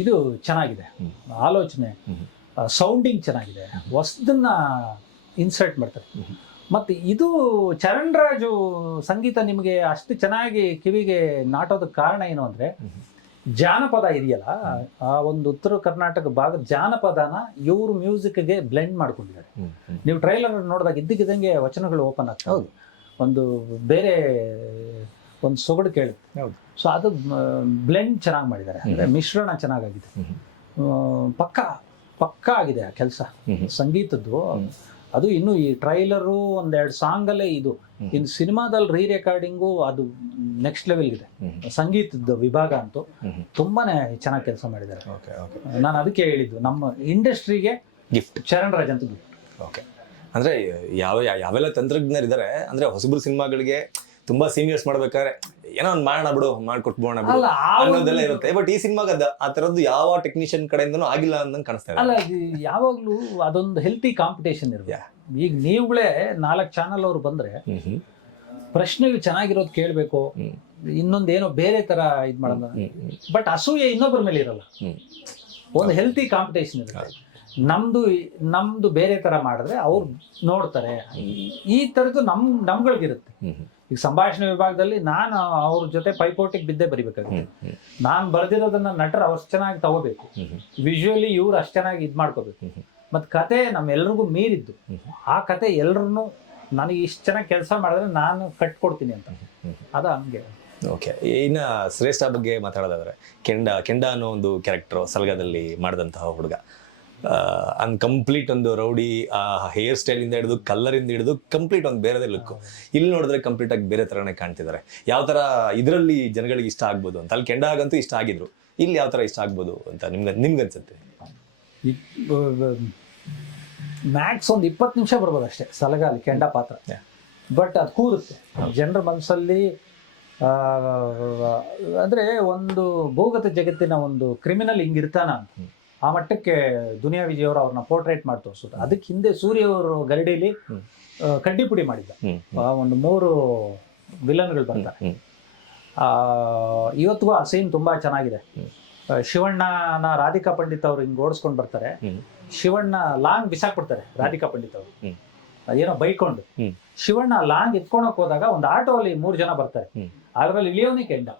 ಇದು ಚೆನ್ನಾಗಿದೆ, ಆಲೋಚನೆ, ಸೌಂಡಿಂಗ್ ಚೆನ್ನಾಗಿದೆ, ಹೊಸದನ್ನ ಇನ್ಸರ್ಟ್ ಮಾಡ್ತಾರೆ. ಮತ್ತು ಇದು ಚರಣ್ ರಾಜು ಸಂಗೀತ ನಿಮಗೆ ಅಷ್ಟು ಚೆನ್ನಾಗಿ ಕಿವಿಗೆ ನಾಟೋದಕ್ಕೆ ಕಾರಣ ಏನು ಅಂದರೆ, ಜಾನಪದ ಇದೆಯಲ್ಲ, ಆ ಒಂದು ಉತ್ತರ ಕರ್ನಾಟಕ ಭಾಗದ ಜಾನಪದನ ಇವರು ಮ್ಯೂಸಿಕ್ಗೆ ಬ್ಲೆಂಡ್ ಮಾಡ್ಕೊಂಡಿದ್ದಾರೆ. ನೀವು ಟ್ರೈಲರ್ ನೋಡಿದಾಗ ಇದ್ದಕ್ಕಿದ್ದಂಗೆ ವಚನಗಳು ಓಪನ್ ಆಗ್ತವೆ. ಹೌದು, ಒಂದು ಬೇರೆ ಒಂದು ಸೊಗಡು ಕೇಳುತ್ತೆ. ಸೊ ಅದು ಬ್ಲೆಂಡ್ ಚೆನ್ನಾಗಿ ಮಾಡಿದ್ದಾರೆ, ಅಂದರೆ ಮಿಶ್ರಣ ಚೆನ್ನಾಗಾಗಿದೆ. ಪಕ್ಕಾ ಆಗಿದೆ ಆ ಕೆಲಸ ಸಂಗೀತದ್ದು. ಅದು ಇನ್ನು ಈ ಟ್ರೈಲರು ಒಂದೆರಡು ಸಾಂಗಲ್ಲೇ ಇದು. ಇನ್ನು ಸಿನಿಮಾದಲ್ಲಿ ರೀ ರೆಕಾರ್ಡಿಂಗು ಅದು ನೆಕ್ಸ್ಟ್ ಲೆವೆಲ್ ಇದೆ. ಸಂಗೀತದ ವಿಭಾಗ ಅಂತೂ ತುಂಬಾನೇ ಚೆನ್ನಾಗಿ ಕೆಲಸ ಮಾಡಿದ್ದಾರೆ. ನಾನು ಅದಕ್ಕೆ ಹೇಳಿದ್ದು ನಮ್ಮ ಇಂಡಸ್ಟ್ರಿಗೆ ಗಿಫ್ಟ್ ಚರಣ್ ರಾಜ್ ಅಂತ ಗಿಫ್ಟ್. ಓಕೆ, ಅಂದ್ರೆ ಯಾವೆಲ್ಲ ತಂತ್ರಜ್ಞರಿದ್ದಾರೆ ಅಂದ್ರೆ ಹೊಸಬ್ರು ಸಿನಿಮಾಗಳಿಗೆ ತುಂಬಾ ಸೀನಿಯರ್ಸ್ ಮಾಡ್ಬೇಕಾದ್ರೆ ಏನೋ ಒಂದು ಮಾಡೋಣ ಬಿಡು, ಮಾಡ್ಕೊಟ್ಬೋಣ ಬಿಡು ಅನ್ನೋದೆಲ್ಲ ಇರುತ್ತೆ. ಬಟ್ ಈ ಸಿನಿಮಾಗ ಆ ತರದ್ದು ಯಾವ ಟೆಕ್ನಿಷಿಯನ್ ಕಡೆಯಿಂದನೂ ಆಗಿಲ್ಲ ಅಂದಂಗೆ ಕಾಣಿಸ್ತಾ ಇದೆ. ಅಲ್ಲ, ಯಾವಾಗ್ಲೂ ಅದೊಂದು ಹೆಲ್ತಿ ಕಾಂಪಿಟೇಷನ್ ಇರುತ್ತೆ. ಈಗ ನೀವುಗಳೇ 4 ಚಾನಲ್ ಅವ್ರು ಬಂದ್ರೆ ಪ್ರಶ್ನೆಗಳು ಚೆನ್ನಾಗಿರೋದು ಕೇಳಬೇಕು, ಇನ್ನೊಂದೇನೋ ಬೇರೆ ತರ ಇದ್ ಮಾಡೋದು. ಬಟ್ ಅಸೂಯೆ ಇನ್ನೊಬ್ಬರ ಮೇಲೆ ಇರಲ್ಲ. ಒಂದು ಹೆಲ್ತಿ ಕಾಂಪಿಟೇಷನ್ ಇರುತ್ತೆ. ನಮ್ದು ಬೇರೆ ತರ ಮಾಡಿದ್ರೆ ಅವ್ರು ನೋಡ್ತಾರೆ. ಈ ತರದ್ದು ನಮ್ಗಳಿಗಿರುತ್ತೆ. ಈಗ ಸಂಭಾಷಣೆ ವಿಭಾಗದಲ್ಲಿ ನಾನು ಅವ್ರ ಜೊತೆ ಪೈಪೋಟಿಗೆ ಬಿದ್ದೇ ಬರಿಬೇಕಾಗುತ್ತೆ. ನಾನು ಬರೆದಿರೋದನ್ನ ನಟರು ಅಷ್ಟು ಚೆನ್ನಾಗಿ ತಗೋಬೇಕು, ವಿಜುವಲಿ ಇವ್ರು ಅಷ್ಟು ಚೆನ್ನಾಗಿ ಇದ್ ಮಾಡ್ಕೋಬೇಕು. ಮತ್ ಕತೆ ನಮ್ಮೆಲ್ರಿಗೂ ಮೀರಿದ್ದು, ಆ ಕತೆ ಎಲ್ರು ನನಗೆ ಇಷ್ಟು ಚೆನ್ನಾಗಿ ಕೆಲಸ ಮಾಡಿದ್ರೆ ನಾನು ಕಟ್ಕೊಡ್ತೀನಿ ಅಂತ, ಅದ ಹಂಗೆ. ಓಕೆ, ಇನ್ನು ಶ್ರೇಷ್ಠ ಬಗ್ಗೆ ಮಾತಾಡೋದಾದ್ರೆ ಕೆಂಡ ಅನ್ನೋ ಒಂದು ಕ್ಯಾರೆಕ್ಟರ್ ಸಲ್ಗಾದಲ್ಲಿ ಮಾಡಿದಂತಹ ಹುಡುಗ, ಕಂಪ್ಲೀಟ್ ಒಂದು ರೌಡಿ, ಆ ಹೇರ್ ಸ್ಟೈಲ್ ಇಂದ ಹಿಡಿದು ಕಲರ್ ಇಂದ ಹಿಡಿದು ಕಂಪ್ಲೀಟ್ ಒಂದು ಬೇರೆದೇ ಲುಕ್. ಇಲ್ಲಿ ನೋಡಿದ್ರೆ ಕಂಪ್ಲೀಟ್ ಆಗಿ ಬೇರೆ ತರನೇ ಕಾಣ್ತಿದ್ದಾರೆ. ಯಾವ ತರ ಇದರಲ್ಲಿ ಜನಗಳಿಗೆ ಇಷ್ಟ ಆಗ್ಬೋದು ಅಂತ, ಅಲ್ಲಿ ಕೆಂಡಾಗಂತೂ ಇಷ್ಟ ಆಗಿದ್ರು, ಇಲ್ಲಿ ಯಾವ ತರ ಇಷ್ಟ ಆಗ್ಬೋದು ಅಂತ ನಿಮ್ಗನ್ಸುತ್ತೆ? ಮ್ಯಾಕ್ಸ್ ಒಂದು 20 ನಿಮಿಷ ಬರ್ಬೋದು ಅಷ್ಟೇ ಸಲಗಾಲಿ ಕೆಂಡ ಪಾತ್ರ. ಬಟ್ ಅದು ಕೂರುತ್ತೆ ಜನರ ಮನಸ್ಸಲ್ಲಿ. ಅಂದ್ರೆ ಒಂದು ಭೂಗತ ಜಗತ್ತಿನ ಒಂದು ಕ್ರಿಮಿನಲ್ ಹಿಂಗಿರ್ತಾನ ಆ ಮಟ್ಟಕ್ಕೆ ದುನಿಯಾ ವಿಜಯ್ ಅವರು ಅವ್ರನ್ನ ಪೋರ್ಟ್ರೇಟ್ ಮಾಡಿ ತೋರಿಸೋದು. ಅದಕ್ಕೆ ಹಿಂದೆ ಸೂರ್ಯ ಅವರು ಗರಡಿಲಿ ಕಡ್ಡಿ ಪುಡಿ ಮಾಡಿದ್ದ, ಒಂದು 3 ವಿಲನ್ಗಳು ಬರ್ತಾರೆ. ಇವತ್ತಿಗೂ ಆ ಸೀನ್ ತುಂಬಾ ಚೆನ್ನಾಗಿದೆ. ಶಿವಣ್ಣನ ರಾಧಿಕಾ ಪಂಡಿತ್ ಅವ್ರು ಹಿಂಗ್ ಓಡಿಸ್ಕೊಂಡು ಬರ್ತಾರೆ, ಶಿವಣ್ಣ ಲಾಂಗ್ ಬಿಸಾಕ್ಬಿಡ್ತಾರೆ ರಾಧಿಕಾ ಪಂಡಿತ್ ಅವರು ಏನೋ ಬೈಕೊಂಡು. ಶಿವಣ್ಣ ಲಾಂಗ್ ಎತ್ಕೊಳಕ್ ಹೋದಾಗ ಒಂದು ಆಟೋ ಅಲ್ಲಿ 3 ಜನ ಬರ್ತಾರೆ, ಅದ್ರಲ್ಲಿ ಇಳಿಯೋನೇ ಕೆಂಡ.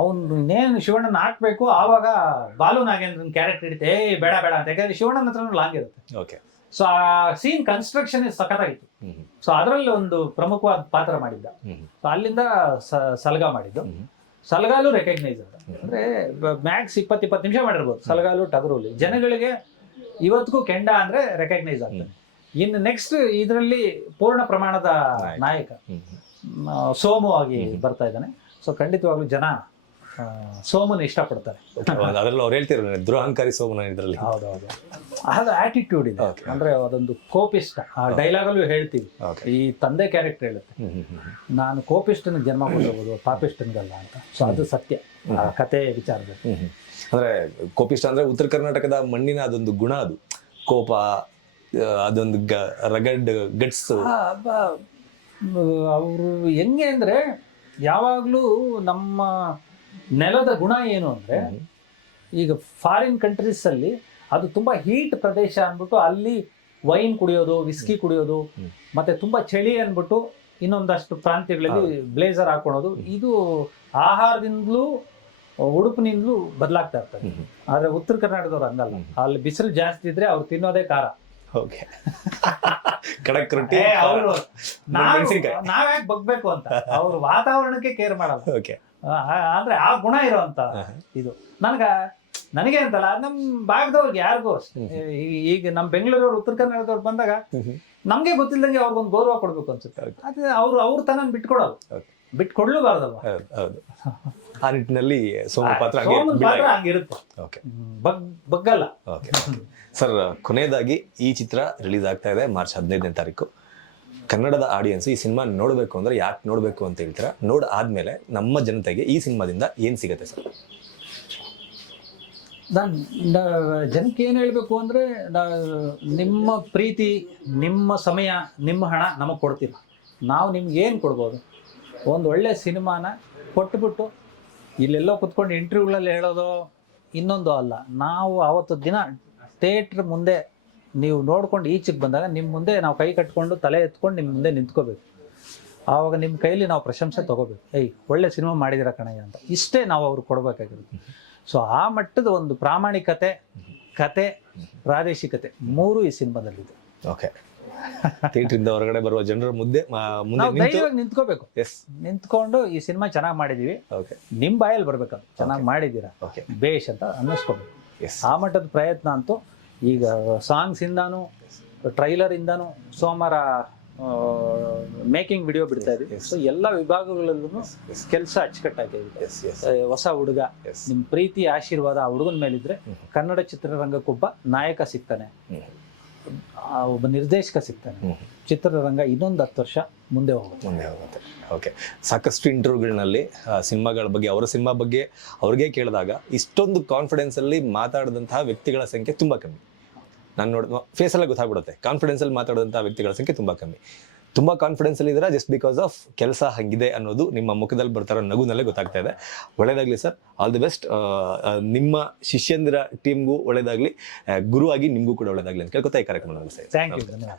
ಅವ್ನು ಇನ್ನೇನು ಶಿವಣ್ಣನ ಹಾಕ್ಬೇಕು, ಆವಾಗ ಬಾಲು ನಾಗೇಂದ್ರನ್ ಕ್ಯಾರೆಕ್ಟರ್ ಹಿಡಿತೆ, ಬೇಡ ಬೇಡ ಅಂತ, ಯಾಕಂದ್ರೆ ಶಿವಣ್ಣನ ಹತ್ರ ಲಾಂಗ್ ಇರುತ್ತೆ. ಸೊ ಆ ಸೀನ್ ಕನ್ಸ್ಟ್ರಕ್ಷನ್ ಸಖತ್ತಾಗಿತ್ತು. ಸೊ ಅದರಲ್ಲಿ ಒಂದು ಪ್ರಮುಖವಾದ ಪಾತ್ರ ಮಾಡಿದ್ದ. ಸೊ ಅಲ್ಲಿಂದ ಸಲಗಾ ಮಾಡಿದ್ದು. ಸಲಗಾಲು ರೆಕಗ್ನೈಸ್ ಅಂತ ಅಂದ್ರೆ ಮ್ಯಾಕ್ಸ್ 20 ನಿಮಿಷ ಮಾಡಿರ್ಬೋದು ಸಲಗಾಲು ಟಗರುಲಿ. ಜನಗಳಿಗೆ ಇವತ್ತಿಗೂ ಕೆಂಡ ಅಂದ್ರೆ ರೆಕಗ್ನೈಸ್ ಆಗ್ತದೆ. ಇನ್ನು ನೆಕ್ಸ್ಟ್ ಇದರಲ್ಲಿ ಪೂರ್ಣ ಪ್ರಮಾಣದ ನಾಯಕ ಸೋಮು ಆಗಿ ಬರ್ತಾ ಇದ್ದಾನೆ. ಸೊ ಖಂಡಿತವಾಗ್ಲೂ ಜನ ಸೋಮನ ಇಷ್ಟಪಡ್ತಾರೆ. ಅದ್ರಲ್ಲಿ ಅವ್ರು ಹೇಳ್ತಿರೋ ದುರಹಂಕಾರಿ ಸೋಮನ ಇದರಲ್ಲಿ. ಹೌದೌದು, ಅದು ಆಟಿಟ್ಯೂಡ್ ಇದೆ. ಅಂದ್ರೆ ಅದೊಂದು ಕೋಪಿಷ್ಟ. ಆ ಡೈಲಾಗಲ್ಲೂ ಹೇಳ್ತೀವಿ, ಈ ತಂದೆ ಕ್ಯಾರೆಕ್ಟರ್ ಹೇಳುತ್ತೆ, ನಾನು ಕೋಪಿಷ್ಟನಿಗೆ ಜನ್ಮ ಕೊಟ್ಟಿರ್ಬೋದು, ಪಾಪಿಷ್ಟನಿಗಲ್ಲ ಅಂತ. ಸೊ ಅದು ಸತ್ಯ ಆ ಕತೆ ವಿಚಾರದಲ್ಲಿ. ಅಂದ್ರೆ ಕೋಪಿಷ್ಟ ಅಂದ್ರೆ ಉತ್ತರ ಕರ್ನಾಟಕದ ಮಣ್ಣಿನ ಅದೊಂದು ಗುಣ, ಅದು ಕೋಪ, ಅದೊಂದು ರಗಡ್ ಗಟ್ಸ್. ಅವರು ಹೆಂಗೆ ಅಂದ್ರೆ ಯಾವಾಗ್ಲೂ ನಮ್ಮ ನೆಲದ ಗುಣ ಏನು ಅಂದ್ರೆ, ಈಗ ಫಾರಿನ್ ಕಂಟ್ರೀಸ್ ಅಲ್ಲಿ ಅದು ತುಂಬಾ ಹೀಟ್ ಪ್ರದೇಶ ಅನ್ಬಿಟ್ಟು ಅಲ್ಲಿ ವೈನ್ ಕುಡಿಯೋದು, ವಿಸ್ಕಿ ಕುಡಿಯೋದು, ಮತ್ತೆ ತುಂಬಾ ಚಳಿ ಅನ್ಬಿಟ್ಟು ಇನ್ನೊಂದಷ್ಟು ಪ್ರಾಂತ್ಯಗಳಲ್ಲಿ ಬ್ಲೇಸರ್ ಹಾಕೊಳೋದು, ಇದು ಆಹಾರದಿಂದಲೂ ಉಡುಪಿನಿಂದಲೂ ಬದಲಾಗ್ತಾ ಇರ್ತದೆ. ಆದ್ರೆ ಉತ್ತರ ಕರ್ನಾಟಕದವ್ರು ಹಂಗಲ್ಲ, ಅಲ್ಲಿ ಬಿಸಿಲು ಜಾಸ್ತಿ ಇದ್ರೆ ಅವ್ರು ತಿನ್ನೋದೇ ಖಾರ. ಕಡಕ್ ರೊಟ್ಟಿ. ನಾವ್ಯಾಕೆ ಬಗ್ಬೇಕು ಅಂತ ಅವ್ರ ವಾತಾವರಣಕ್ಕೆ ಕೇರ್ ಮಾಡಲ್ಲ. ಅಂದ್ರೆ ಆ ಗುಣ ಇರೋಂತ ಇದು ನನಗೆ ಅಂತಲ್ಲ, ನಮ್ ಭಾಗದವ್ರಿಗೆ ಯಾರಿಗೂ ಅಷ್ಟೇ. ಈಗ ನಮ್ ಬೆಂಗಳೂರವ್ರು ಉತ್ತರ ಕರ್ನಾಟಕದವ್ರು ಬಂದಾಗ ನಮ್ಗೆ ಗೊತ್ತಿಲ್ಲದಂಗೆ ಅವ್ರಿಗೊಂದು ಗೌರವ ಕೊಡ್ಬೇಕು ಅನ್ಸುತ್ತೆ. ಅದೇ ಅವ್ರ ತನ ಬಿಟ್ಕೊಡೋದು, ಬಿಟ್ಕೊಡ್ಲೂಬಾರ್ದಲ್ವಾ. ಆ ನಿಟ್ಟಿನಲ್ಲಿ ಸೋಮನ ಪಾತ್ರ ಹಂಗಿರುತ್ತೆ, ಬಗ್ಗಲ್ಲ. ಸರ್, ಕೊನೆಯದಾಗಿ ಈ ಚಿತ್ರ ರಿಲೀಸ್ ಆಗ್ತಾ ಇದೆ ಮಾರ್ಚ್ 15ನೇ ತಾರೀಕು. ಕನ್ನಡದ ಆಡಿಯನ್ಸ್ ಈ ಸಿನಿಮಾ ನೋಡಬೇಕು ಅಂದ್ರೆ ಯಾಕೆ ನೋಡಬೇಕು ಅಂತ ಹೇಳ್ತೀರಾ? ಆದ್ಮೇಲೆ ನಮ್ಮ ಜನತೆಗೆ ಈ ಸಿನಿಮಾದಿಂದ ಏನ್ ಸಿಗತ್ತೆ ಸರ್? ಜನಕ್ಕೆ ಏನು ಹೇಳ್ಬೇಕು ಅಂದ್ರೆ, ನಿಮ್ಮ ಪ್ರೀತಿ, ನಿಮ್ಮ ಸಮಯ, ನಿಮ್ಮ ಹಣ ನಮಗೆ ಕೊಡ್ತೀವಿ. ನಾವು ನಿಮ್ಗೆ ಏನು ಕೊಡ್ಬೋದು? ಒಂದು ಒಳ್ಳೆ ಸಿನಿಮಾನ ಕೊಟ್ಬಿಟ್ಟು ಇಲ್ಲೆಲ್ಲೋ ಕುತ್ಕೊಂಡು ಇಂಟರ್ವ್ಯೂಗಳಲ್ಲಿ ಹೇಳೋದು ಇನ್ನೊಂದು ಅಲ್ಲ. ನಾವು ಅವತ್ತು ದಿನ ಥಿಯೇಟ್ರ್ ಮುಂದೆ ನೀವು ನೋಡ್ಕೊಂಡು ಈಚೆಗೆ ಬಂದಾಗ ನಿಮ್ಮ ಮುಂದೆ ನಾವು ಕೈ ಕಟ್ಕೊಂಡು ತಲೆ ಎತ್ಕೊಂಡು ನಿಮ್ಮ ಮುಂದೆ ನಿಂತ್ಕೋಬೇಕು. ಆವಾಗ ನಿಮ್ಮ ಕೈಲಿ ನಾವು ಪ್ರಶಂಸೆ ತೊಗೋಬೇಕು. ಒಳ್ಳೆ ಸಿನಿಮಾ ಮಾಡಿದಿರ ಕಣಯ್ಯ ಅಂತ. ಇಷ್ಟೇ ನಾವು ಅವ್ರಿಗೆ ಕೊಡಬೇಕಾಗಿರುತ್ತೆ. ಸೊ ಆ ಮಟ್ಟದ ಒಂದು ಪ್ರಾಮಾಣಿಕತೆ, ಕತೆ, ಪ್ರಾದೇಶಿಕತೆ 3 ಈ ಸಿನಿಮಾದಲ್ಲಿದೆ. ಓಕೆ, ಥಿಯೇಟ್ರಿಂದ ಹೊರಗಡೆ ಬರುವ ಜನರ ಮುಂದೆ ಧೈರ್ಯವಾಗಿ ನಿಂತ್ಕೋಬೇಕು. ನಿಂತ್ಕೊಂಡು ಈ ಸಿನಿಮಾ ಚೆನ್ನಾಗಿ ಮಾಡಿದೀವಿ, ನಿಮ್ ಬಾಯಲ್ಲಿ ಬರ್ಬೇಕಂತ, ಚೆನ್ನಾಗಿ ಮಾಡಿದ್ದೀರಾ, ಬೇಷ್ ಅಂತ ಅನ್ನಿಸ್ಕೋಬೇಕು. ಆ ಮಟ್ಟದ ಪ್ರಯತ್ನ ಅಂತೂ ಈಗ ಸಾಂಗ್ಸ್ ಇಂದಾನು, ಟ್ರೈಲರ್ ಇಂದಾನು, ಸೋಮವಾರ ಮೇಕಿಂಗ್ ವಿಡಿಯೋ ಬಿಡ್ತಾ ಇದೀವಿ. ಸೊ ಎಲ್ಲ ವಿಭಾಗಗಳಲ್ಲೂ ಕೆಲಸ ಅಚ್ಚುಕಟ್ಟಾಗಿದೆ. ಹೊಸ ಹುಡುಗ, ನಿಮ್ ಪ್ರೀತಿ ಆಶೀರ್ವಾದ ಆ ಹುಡುಗನ ಮೇಲಿದ್ರೆ ಕನ್ನಡ ಚಿತ್ರರಂಗಕ್ಕೊಬ್ಬ ನಾಯಕ ಸಿಗ್ತಾನೆ, ಒಬ್ಬ ನಿರ್ದೇಶಕ ಸಿಗ್ತಾನೆ. ಚಿತ್ರರಂಗ ಇನ್ನೊಂದು 10 ವರ್ಷ ಮುಂದೆ ಹೋಗುತ್ತೆ. ಓಕೆ, ಸಾಕಷ್ಟು ಇಂಟರ್ವ್ಯೂಗಳಲ್ಲಿ ಸಿನಿಮಾಗಳ ಬಗ್ಗೆ, ಅವರ ಸಿನಿಮಾ ಬಗ್ಗೆ ಅವ್ರಿಗೆ ಕೇಳಿದಾಗ ಇಷ್ಟೊಂದು ಕಾನ್ಫಿಡೆನ್ಸ್ ಅಲ್ಲಿ ಮಾತಾಡಿದಂತಹ ವ್ಯಕ್ತಿಗಳ ಸಂಖ್ಯೆ ತುಂಬಾ ಕಮ್ಮಿ. ನಾನು ಫೇಸಲ್ಲೇ ಗೊತ್ತಾಗ್ಬಿಡುತ್ತೆ, ಕಾನ್ಫಿಡೆನ್ಸ್ ಅಲ್ಲಿ ಮಾತಾಡಿದಂತಹ ವ್ಯಕ್ತಿಗಳ ಸಂಖ್ಯೆ ತುಂಬಾ ಕಮ್ಮಿ. ತುಂಬ ಕಾನ್ಫಿಡೆನ್ಸಲ್ಲಿ ಇದ್ದೀರಾ ಜಸ್ಟ್ ಬಿಕಾಸ್ ಆಫ್ ಕೆಲಸ ಹಂಗಿದೆ ಅನ್ನೋದು ನಿಮ್ಮ ಮುಖದಲ್ಲಿ ಬರ್ತಾರೋ ನಗುನಲ್ಲೇ ಗೊತ್ತಾಗ್ತಾ ಇದೆ. ಒಳ್ಳೇದಾಗಲಿ ಸರ್, ಆಲ್ ದಿ ಬೆಸ್ಟ್. ನಿಮ್ಮ ಶಿಷ್ಯಂದಿರ ಟೀಮ್ಗೂ ಒಳ್ಳೇದಾಗಲಿ, ಗುರುವಾಗಿ ನಿಮಗೂ ಕೂಡ ಒಳ್ಳೇದಾಗಲಿ ಅಂತ ಕೇಳ್ಕೊತಾ ಈ ಕಾರ್ಯಕ್ರಮ ನಡೆಸ್ತಾ ಇದ್ದೀನಿ. ಥ್ಯಾಂಕ್ ಯು, ಧನ್ಯವಾದ.